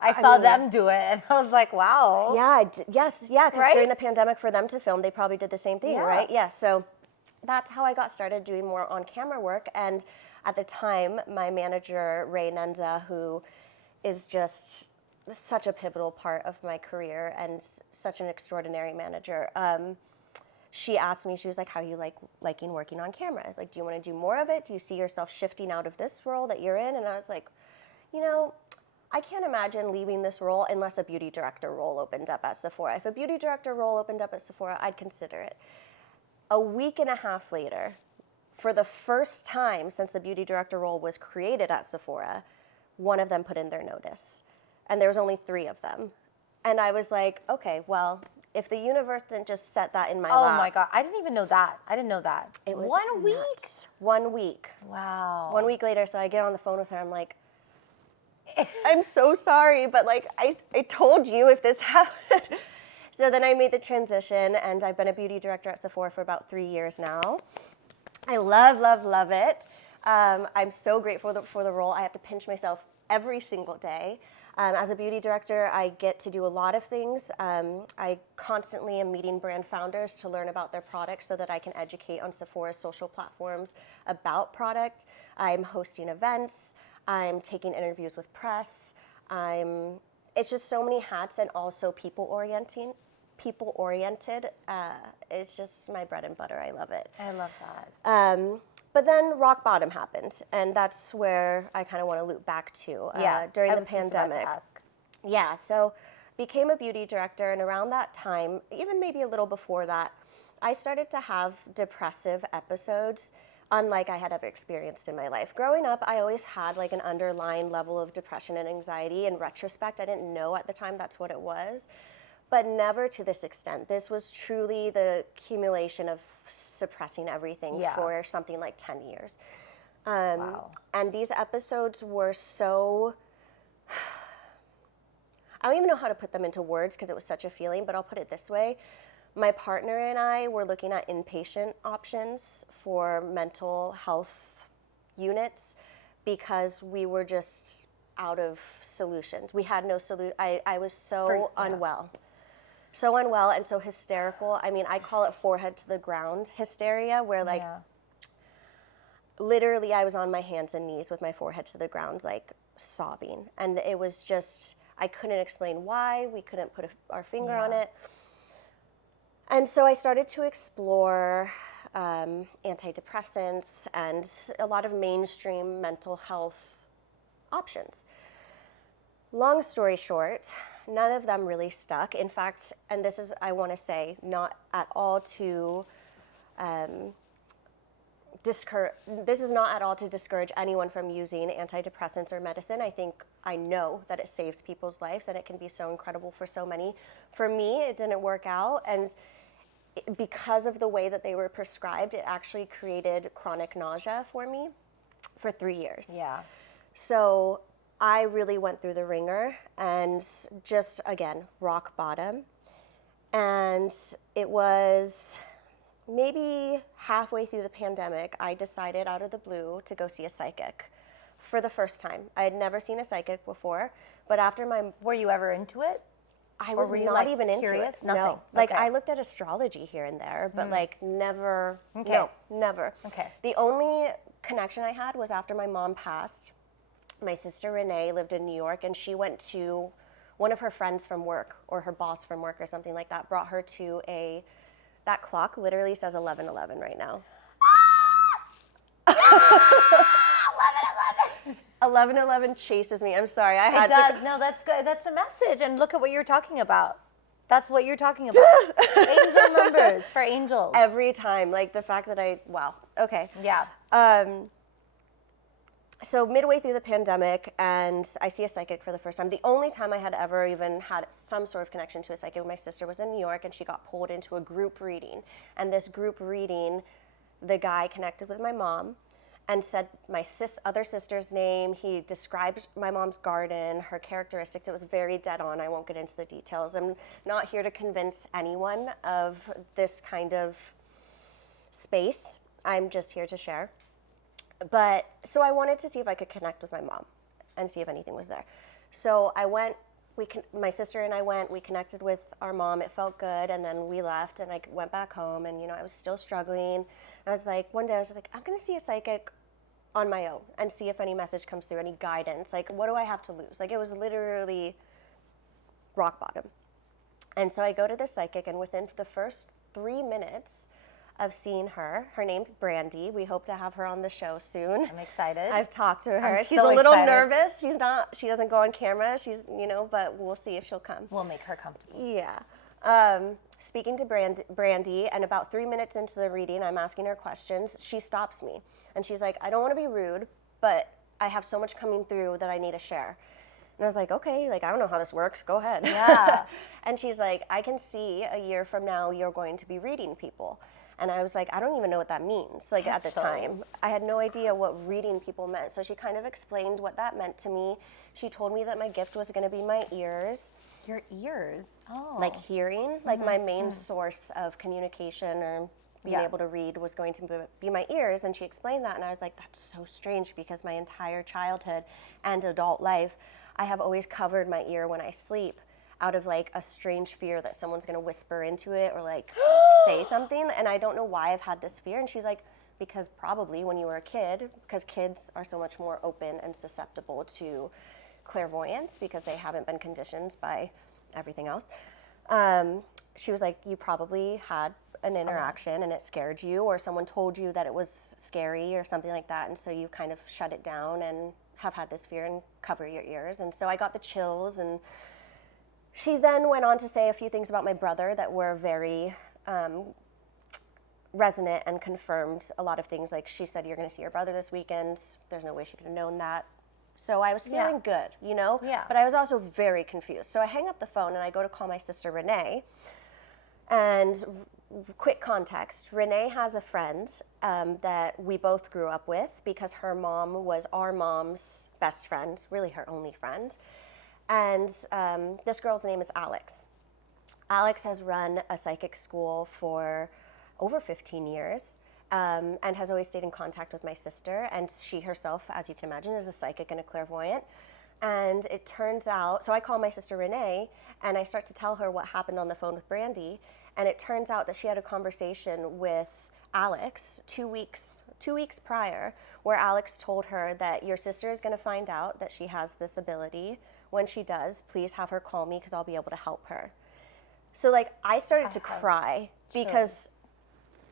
I saw them do it, and I was like, wow. Yeah, because during the pandemic for them to film, they probably did the same thing, right? Yeah, so that's how I got started doing more on-camera work. And at the time, my manager, Ray Nenda, who is just such a pivotal part of my career and such an extraordinary manager, she asked me, she was like, how are you liking working on camera? Like, do you want to do more of it? Do you see yourself shifting out of this role that you're in? And I was like, I can't imagine leaving this role unless a beauty director role opened up at Sephora. If a beauty director role opened up at Sephora, I'd consider it. A week and a half later, for the first time since the beauty director role was created at Sephora, one of them put in their notice. And there was only 3 of them. And I was like, okay, well, if the universe didn't just set that in my lap. Oh my God, I didn't even know that. I didn't know that. It was 1 week? nuts. 1 week. Wow. 1 week later, so I get on the phone with her, I'm like, I'm so sorry, but like I told you if this happened. So then I made the transition, and I've been a beauty director at Sephora for about 3 years now. I love, love, love it. I'm so grateful for the role. I have to pinch myself every single day. As a beauty director, I get to do a lot of things. I constantly am meeting brand founders to learn about their products so that I can educate on Sephora's social platforms about product. I'm hosting events. I'm taking interviews with press. It's just so many hats, and also people-oriented. It's just my bread and butter. I love it. I love that. But then rock bottom happened, and that's where I kind of want to loop back to during the pandemic. Yeah, so became a beauty director, and around that time, even maybe a little before that, I started to have depressive episodes unlike I had ever experienced in my life. Growing up, I always had like an underlying level of depression and anxiety. In retrospect, I didn't know at the time that's what it was, but never to this extent. This was truly the accumulation of suppressing everything for something like 10 years. Wow. And these episodes were so, I don't even know how to put them into words because it was such a feeling, but I'll put it this way. My partner and I were looking at inpatient options for mental health units because we were just out of solutions. We had no solution. I was so unwell. So unwell and so hysterical. I mean, I call it forehead to the ground hysteria, where like literally I was on my hands and knees with my forehead to the ground, like sobbing. And it was just, I couldn't explain why. We couldn't put our finger on it. And so I started to explore antidepressants and a lot of mainstream mental health options. Long story short, none of them really stuck. In fact, and this is, I want to say, not at all to this is not at all to discourage anyone from using antidepressants or medicine. I know that it saves people's lives and it can be so incredible for so many. For me, it didn't work out, and because of the way that they were prescribed, it actually created chronic nausea for me for 3 years. Yeah. So I really went through the ringer and just, again, rock bottom. And it was maybe halfway through the pandemic, I decided out of the blue to go see a psychic for the first time. I had never seen a psychic before, but after my... Were you ever into it? I was not even curious? into it. Nothing. No. Like, I looked at astrology here and there, but like never, no, never. Okay. The only connection I had was after my mom passed. My sister Renee lived in New York, and she went to one of her friends from work, or her boss from work or something like that, brought her to that clock literally says 11:11 right now. 11:11 chases me. I'm sorry. I had it does. No, that's good. That's a message. And look at what you're talking about. That's what you're talking about. Angel numbers for angels. Every time. Like the fact that wow. Okay. Yeah. So midway through the pandemic, and I see a psychic for the first time. The only time I had ever even had some sort of connection to a psychic, my sister was in New York, and she got pulled into a group reading. And this group reading, the guy connected with my mom and said my other sister's name. He described my mom's garden, her characteristics. It was very dead on. I won't get into the details. I'm not here to convince anyone of this kind of space. I'm just here to share. But so I wanted to see if I could connect with my mom and see if anything was there. So I went, my sister and I went, we connected with our mom. It felt good. And then we left and I went back home and, I was still struggling. And I was like, one day I was just like, I'm going to see a psychic on my own and see if any message comes through, any guidance. Like, what do I have to lose? Like, it was literally rock bottom. And so I go to this psychic, and within the first 3 minutes of seeing her name's Brandy. We hope to have her on the show soon. I'm excited. I've talked to her. I'm She's so a little excited. nervous. She doesn't go on camera. She's, but we'll see if she'll come. We'll make her comfortable. Yeah. Speaking to Brandy, and about 3 minutes into the reading, I'm asking her questions. She stops me, and she's like, I don't want to be rude, but I have so much coming through that I need to share. And I was like, okay, I don't know how this works. Go ahead. Yeah. And she's like, I can see a year from now you're going to be reading people. And I was like, I don't even know what that means. At the time, I had no idea what reading people meant. So she kind of explained what that meant to me. She told me that my gift was going to be my ears. Your ears? Oh. Like hearing. Like my main source of communication or being able to read was going to be my ears. And she explained that. And I was like, that's so strange, because my entire childhood and adult life, I have always covered my ear when I sleep, out of a strange fear that someone's going to whisper into it or say something. And I don't know why I've had this fear. And she's like, because probably when you were a kid, because kids are so much more open and susceptible to clairvoyance because they haven't been conditioned by everything else. She was like, you probably had an interaction and it scared you, or someone told you that it was scary or something like that. And so you kind of shut it down and have had this fear and cover your ears. And so I got the chills. And she then went on to say a few things about my brother that were very resonant and confirmed a lot of things. Like, she said, you're going to see your brother this weekend. There's no way she could have known that. So I was feeling good, Yeah. But I was also very confused. So I hang up the phone and I go to call my sister Renee. And quick context, Renee has a friend that we both grew up with, because her mom was our mom's best friend, really her only friend. And this girl's name is Alex. Alex has run a psychic school for over 15 years and has always stayed in contact with my sister. And she herself, as you can imagine, is a psychic and a clairvoyant. And it turns out, so I call my sister Renee and I start to tell her what happened on the phone with Brandy. And it turns out that she had a conversation with Alex 2 weeks prior, where Alex told her that your sister is going to find out that she has this ability. When she does, please have her call me because I'll be able to help her. So I started to cry because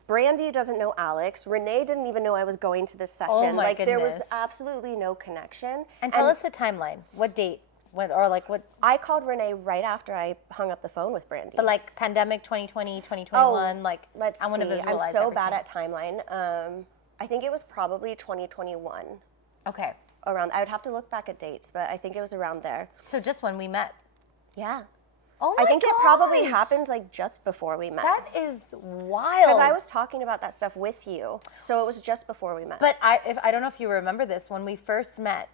Brandy doesn't know Alex. Renee didn't even know I was going to this session. Oh my There was goodness. absolutely no connection. And tell us the timeline. What date? What? I called Renee right after I hung up the phone with Brandy. But pandemic 2020, 2021, let's I want to see. visualize I'm so everything. bad at timeline. I think it was probably 2021. Okay. Around, I would have to look back at dates, but I think it was around there. So just when we met. Yeah. Oh my I think it probably gosh. happened just before we met. That is wild. Because I was talking about that stuff with you, so it was just before we met. But I don't know if you remember this. When we first met,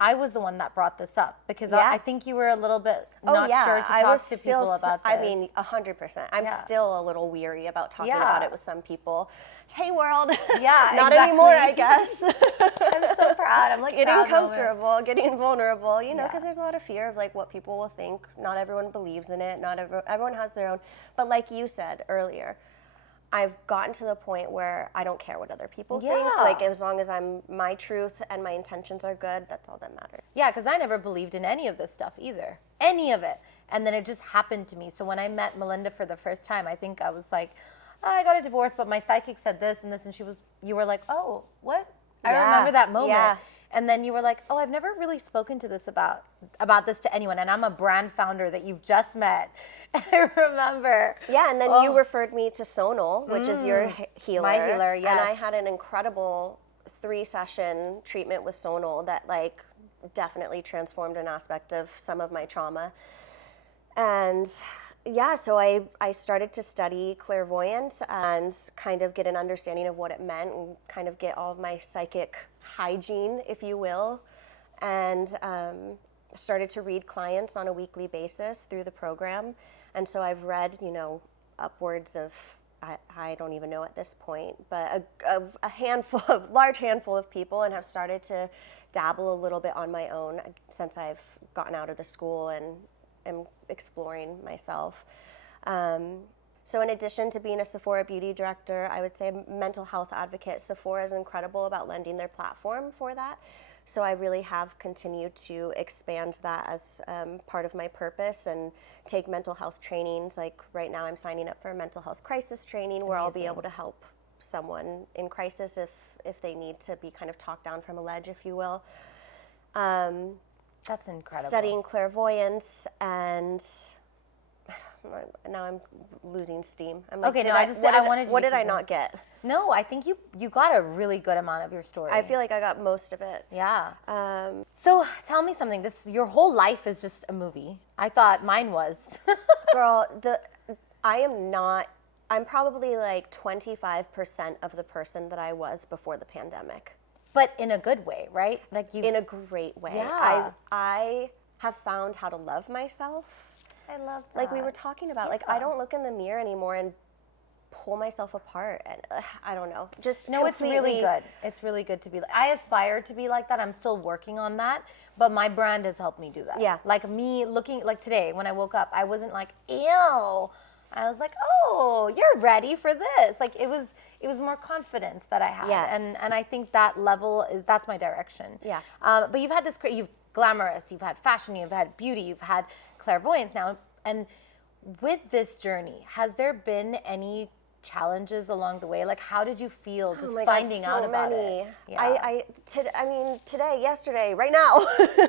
I was the one that brought this up because I think you were a little bit not sure to talk to people about this. I mean, 100%. I'm still a little weary about talking about it with some people. Hey, world. Yeah, not exactly. anymore, I guess. I'm so proud. I'm getting proud comfortable, getting vulnerable, because there's a lot of fear of what people will think. Not everyone believes in it. Not everyone has their own. But like you said earlier, I've gotten to the point where I don't care what other people think. As long as my truth and my intentions are good, that's all that matters. Yeah, because I never believed in any of this stuff either. Any of it. And then it just happened to me. So when I met Melinda for the first time, I think I was like, I got a divorce, but my psychic said this and this, and you were like, oh, what? I remember that moment. Yeah. And then you were like, oh, I've never really spoken to this about this to anyone. And I'm a brand founder that you've just met. I remember. Yeah, and then you referred me to Sonal, which is your healer. My healer, yes. And I had an incredible 3-session treatment with Sonal that like definitely transformed an aspect of some of my trauma. And yeah, so I started to study clairvoyance and kind of get an understanding of what it meant and kind of get all of my psychic hygiene, if you will, and started to read clients on a weekly basis through the program. And so I've read, you know, upwards of, I don't even know at this point, but a handful, a large handful of people, and have started to dabble a little bit on my own since I've gotten out of the school and am exploring myself. So in addition to being a Sephora Beauty Director, I would say mental health advocate, Sephora is incredible about lending their platform for that. So I really have continued to expand that as part of my purpose and take mental health trainings. Like right now I'm signing up for a mental health crisis training where I'll be able to help someone in crisis if they need to be kind of talked down from a ledge, if you will. That's incredible. Studying clairvoyance, and now I'm losing steam. I'm like, okay, I wanted you what to did I keep not get? No, I think you got a really good amount of your story. I feel like I got most of it. Yeah. So tell me something. Your whole life is just a movie. I thought mine was. Girl, I'm probably like 25% of the person that I was before the pandemic. But in a good way, right? Like in a great way. Yeah. I have found how to love myself. I love that. Like we were talking about, like I don't look in the mirror anymore and pull myself apart, and I don't know. Just no, it's really good. It's really good to be. I aspire to be like that. I'm still working on that, but my brand has helped me do that. Yeah. Like me looking like today when I woke up, I wasn't like ew. I was like, oh, you're ready for this. Like it was more confidence that I had. Yes. And I think that level that's my direction. Yeah. But you've had you've glamorous, you've had fashion, you've had beauty, you've had clairvoyance now. And with this journey, has there been any challenges along the way? Like how did you feel just finding out about it? Yeah. Today, yesterday, right now,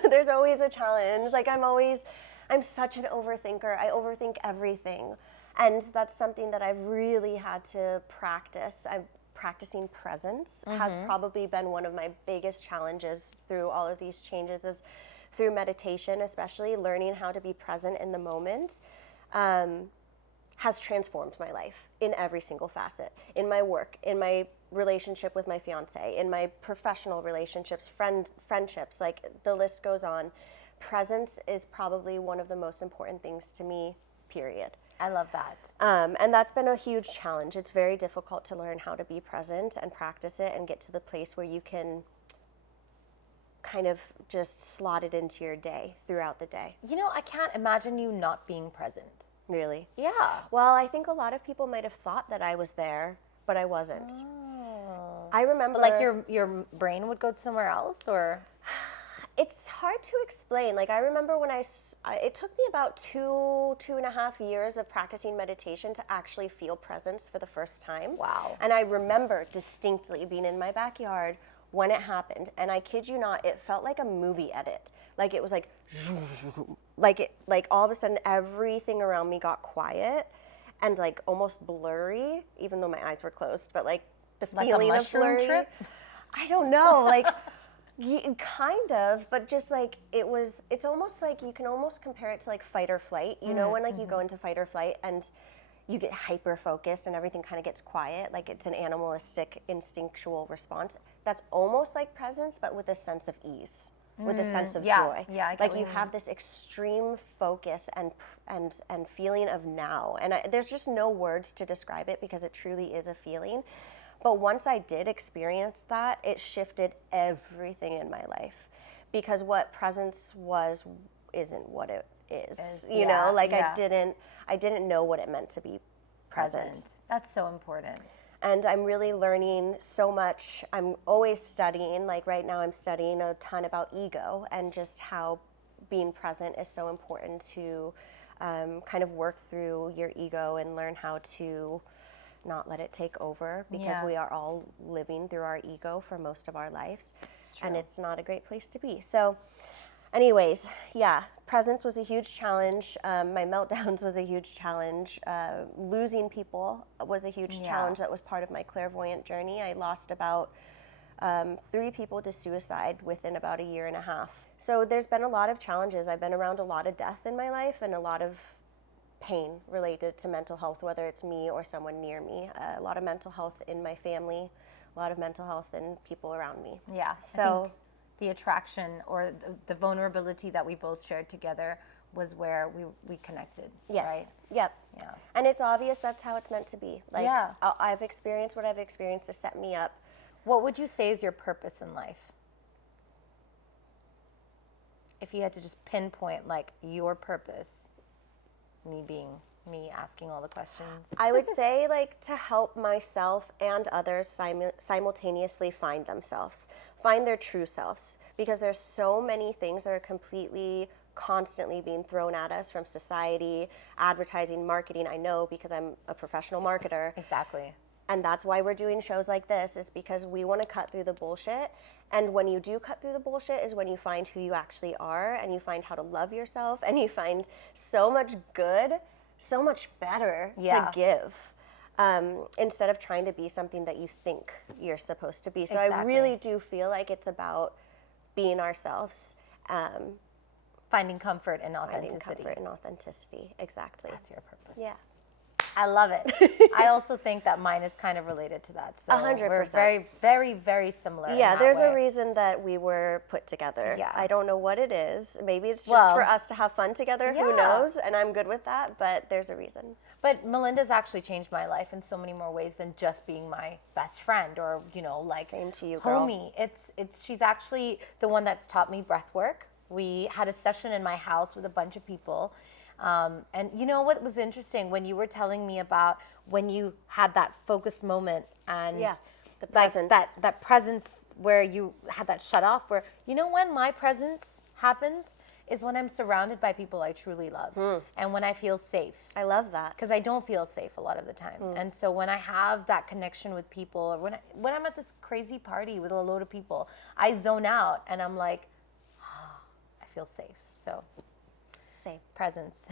there's always a challenge. Like I'm such an overthinker. I overthink everything. And that's something that I've really had to practice. Practicing presence has probably been one of my biggest challenges through all of these changes, is through meditation, especially learning how to be present in the moment, has transformed my life in every single facet. In my work, in my relationship with my fiance, in my professional relationships, friendships, like the list goes on. Presence is probably one of the most important things to me, period. I love that. And that's been a huge challenge. It's very difficult to learn how to be present and practice it and get to the place where you can kind of just slot it into your day throughout the day. You know, I can't imagine you not being present. Really? Yeah. Well, I think a lot of people might have thought that I was there, but I wasn't. Oh. I remember... But like your brain would go somewhere else, or... It's hard to explain. Like I remember when it took me about 2.5 years of practicing meditation to actually feel presence for the first time. Wow. And I remember distinctly being in my backyard when it happened. And I kid you not, it felt like a movie edit. Like it was like all of a sudden everything around me got quiet and like almost blurry, even though my eyes were closed. But like the feeling like a of blurry. trip? I don't know. Like. Kind of, but just like it's almost like you can almost compare it to like fight or flight. You know, when like you go into fight or flight and you get hyper focused and everything kind of gets quiet, like it's an animalistic instinctual response. That's almost like presence, but with a sense of ease, with a sense of joy. Yeah, I get like what you you have this extreme focus and feeling of now. And there's just no words to describe it because it truly is a feeling. But once I did experience that, it shifted everything in my life, because what presence was isn't what it is. You know, like I didn't know what it meant to be present. That's so important. And I'm really learning so much. I'm always studying. Like right now I'm studying a ton about ego and just how being present is so important to kind of work through your ego and learn how to not let it take over, because we are all living through our ego for most of our lives. and it's not a great place to be. So anyways, yeah, presence was a huge challenge. My meltdowns was a huge challenge. Losing people was a huge challenge that was part of my clairvoyant journey. I lost about 3 people to suicide within about a year and a half. So there's been a lot of challenges. I've been around a lot of death in my life and a lot of pain related to mental health, whether it's me or someone near me. A lot of mental health in my family, a lot of mental health in people around me. Yeah. So the attraction or the vulnerability that we both shared together was where we connected. yes, Right? yep. Yeah. And it's obvious that's how it's meant to be. Like, Yeah. I've experienced what I've experienced to set me up. What would you say is your purpose in life? If you had to just pinpoint like your purpose, me asking all the questions. I would say like to help myself and others simultaneously find themselves, find their true selves, because there's so many things that are completely constantly being thrown at us from society, advertising, marketing. I know because I'm a professional marketer. Exactly. And that's why we're doing shows like this, is because we want to cut through the bullshit. And when you do cut through the bullshit is when you find who you actually are, and you find how to love yourself, and you find so much good, so much better to give, instead of trying to be something that you think you're supposed to be. So I really do feel like it's about being ourselves. Finding comfort and authenticity. Finding comfort and authenticity, exactly. That's your purpose. Yeah. I love it. I also think that mine is kind of related to that. So 100%. we're very, very, very similar. Yeah, in there's that a way. reason that we were put together. Yeah. I don't know what it is. Maybe it's just for us to have fun together. Who knows? And I'm good with that, but there's a reason. But Melinda's actually changed my life in so many more ways than just being my best friend or, like Same to you, girl. homie. She's actually the one that's taught me breath work. We had a session in my house with a bunch of people. And you know what was interesting when you were telling me about when you had that focus moment and the presence. that presence where you had that shut off, where when my presence happens is when I'm surrounded by people I truly love and when I feel safe. I love that. Because I don't feel safe a lot of the time. And so when I have that connection with people, or when I'm at this crazy party with a load of people, I zone out and I'm like, I feel safe. So Same. presence.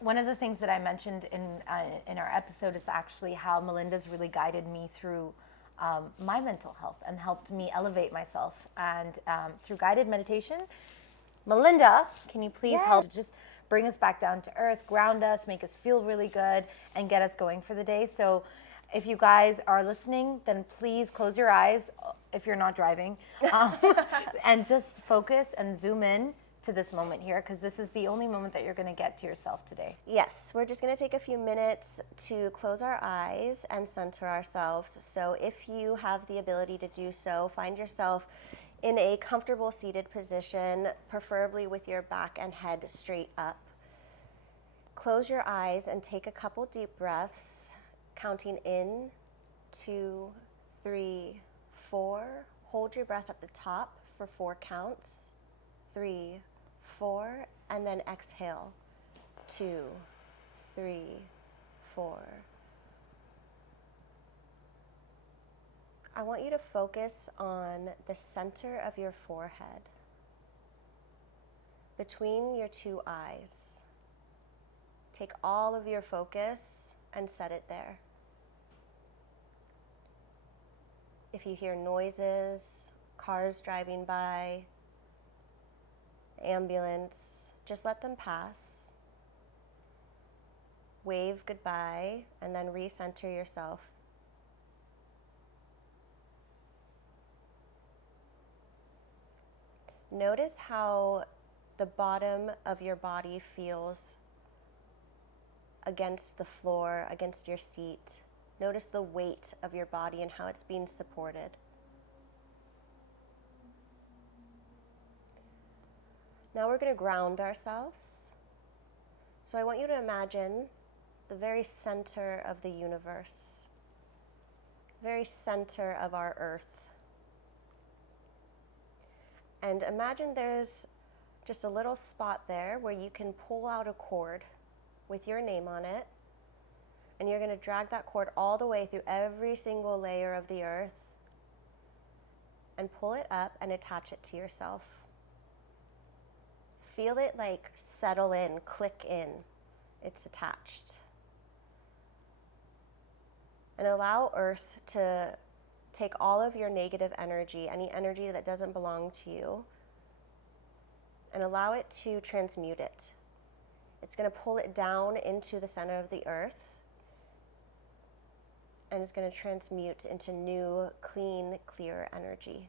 One of the things that I mentioned in our episode is actually how Melinda's really guided me through my mental health and helped me elevate myself. And through guided meditation, Melinda, can you please help just bring us back down to earth, ground us, make us feel really good, and get us going for the day? So if you guys are listening, then please close your eyes if you're not driving and just focus and zoom in to this moment here, because this is the only moment that you're going to get to yourself today. Yes, we're just going to take a few minutes to close our eyes and center ourselves. So if you have the ability to do so, find yourself in a comfortable seated position, preferably with your back and head straight up. Close your eyes and take a couple deep breaths, counting in, 2, 3, 4. Hold your breath at the top for 4 counts. 3, 4, and then exhale. 2, 3, 4. I want you to focus on the center of your forehead, between your 2 eyes. Take all of your focus and set it there. If you hear noises, cars driving by, ambulance, just let them pass. Wave goodbye and then recenter yourself. Notice how the bottom of your body feels against the floor, against your seat. Notice the weight of your body and how it's being supported. Now we're going to ground ourselves. So I want you to imagine the very center of the universe, very center of our earth. And imagine there's just a little spot there where you can pull out a cord with your name on it. And you're going to drag that cord all the way through every single layer of the earth and pull it up and attach it to yourself. Feel it like settle in, click in. It's attached. And allow Earth to take all of your negative energy, any energy that doesn't belong to you, and allow it to transmute it. It's going to pull it down into the center of the Earth, and it's going to transmute into new, clean, clear energy.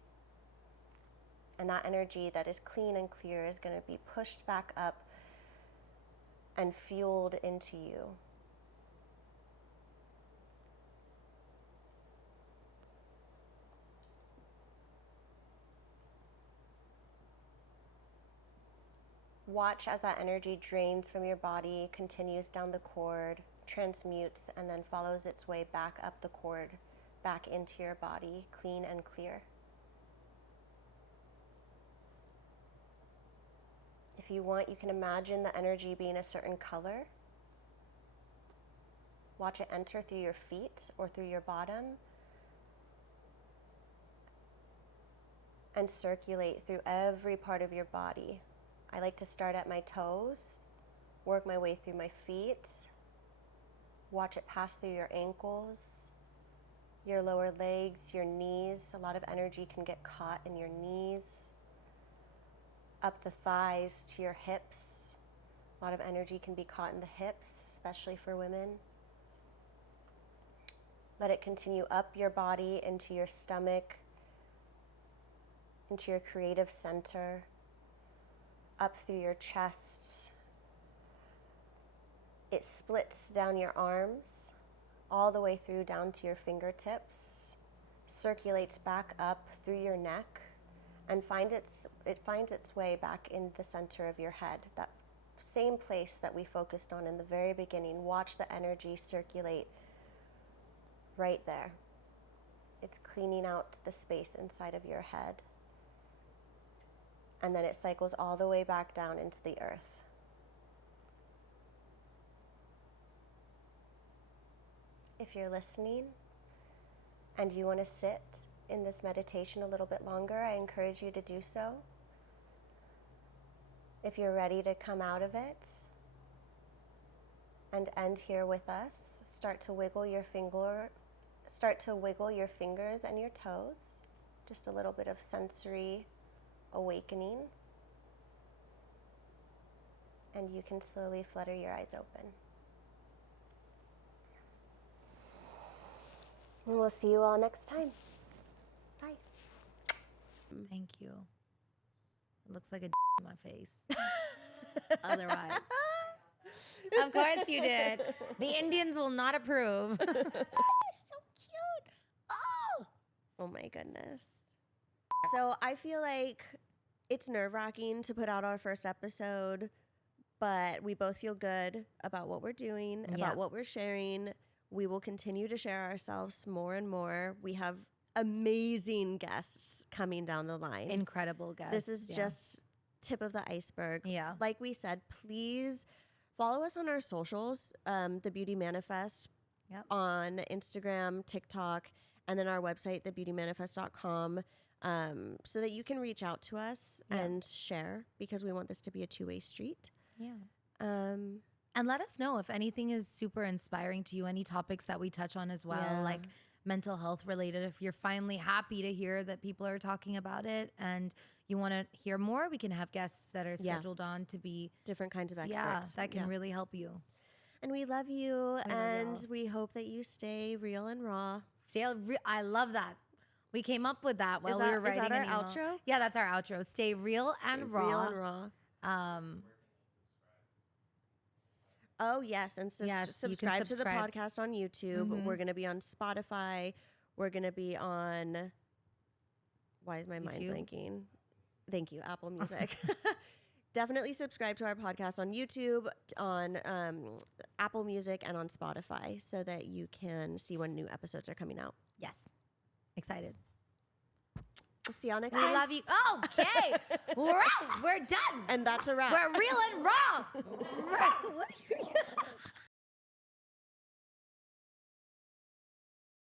And that energy that is clean and clear is going to be pushed back up and fueled into you. Watch as that energy drains from your body, continues down the cord, transmutes, and then follows its way back up the cord, back into your body, clean and clear. If you want, you can imagine the energy being a certain color. Watch it enter through your feet or through your bottom and circulate through every part of your body. I like to start at my toes, work my way through my feet, watch it pass through your ankles, your lower legs, your knees. A lot of energy can get caught in your knees, up the thighs to your hips. A lot of energy can be caught in the hips, especially for women. Let it continue up your body into your stomach, into your creative center, up through your chest. It splits down your arms, all the way through down to your fingertips, circulates back up through your neck, and it finds its way back in the center of your head, that same place that we focused on in the very beginning. Watch the energy circulate right there. It's cleaning out the space inside of your head. And then it cycles all the way back down into the earth. If you're listening and you want to sit in this meditation a little bit longer, I encourage you to do so. If you're ready to come out of it and end here with us, start to wiggle your fingers and your toes. Just a little bit of sensory awakening. And you can slowly flutter your eyes open. And we'll see you all next time. Bye. Thank you. It looks like a in my face. Otherwise. Of course you did. The Indians will not approve. You're so cute. Oh my goodness. So I feel like it's nerve-wracking to put out our first episode, but we both feel good about what we're doing, about what we're sharing. We will continue to share ourselves more and more. We have amazing guests coming down the line. Incredible guests. This is just tip of the iceberg. Yeah. Like we said, please follow us on our socials, The Beauty Manifest on Instagram, TikTok, and then our website, thebeautymanifest.com, so that you can reach out to us and share, because we want this to be a two-way street. Yeah. And let us know if anything is super inspiring to you, any topics that we touch on as well, like mental health related. If you're finally happy to hear that people are talking about it and you want to hear more, we can have guests that are scheduled on to be different kinds of experts. That can really help you. And we love you, and we hope that you stay real and raw. I love that. We came up with that while we were writing Is that our an email. outro? Yeah, that's our outro. Stay real and raw. Real and raw. Oh, yes. And subscribe to the podcast on YouTube. Mm-hmm. We're going to be on Spotify. We're going to be on... Why is my mind blanking? Thank you, Apple Music. Definitely subscribe to our podcast on YouTube, on Apple Music, and on Spotify so that you can see when new episodes are coming out. Yes. Excited. We'll see y'all next time. We love you. Okay. We're out. We're done. And that's a wrap. We're real and raw.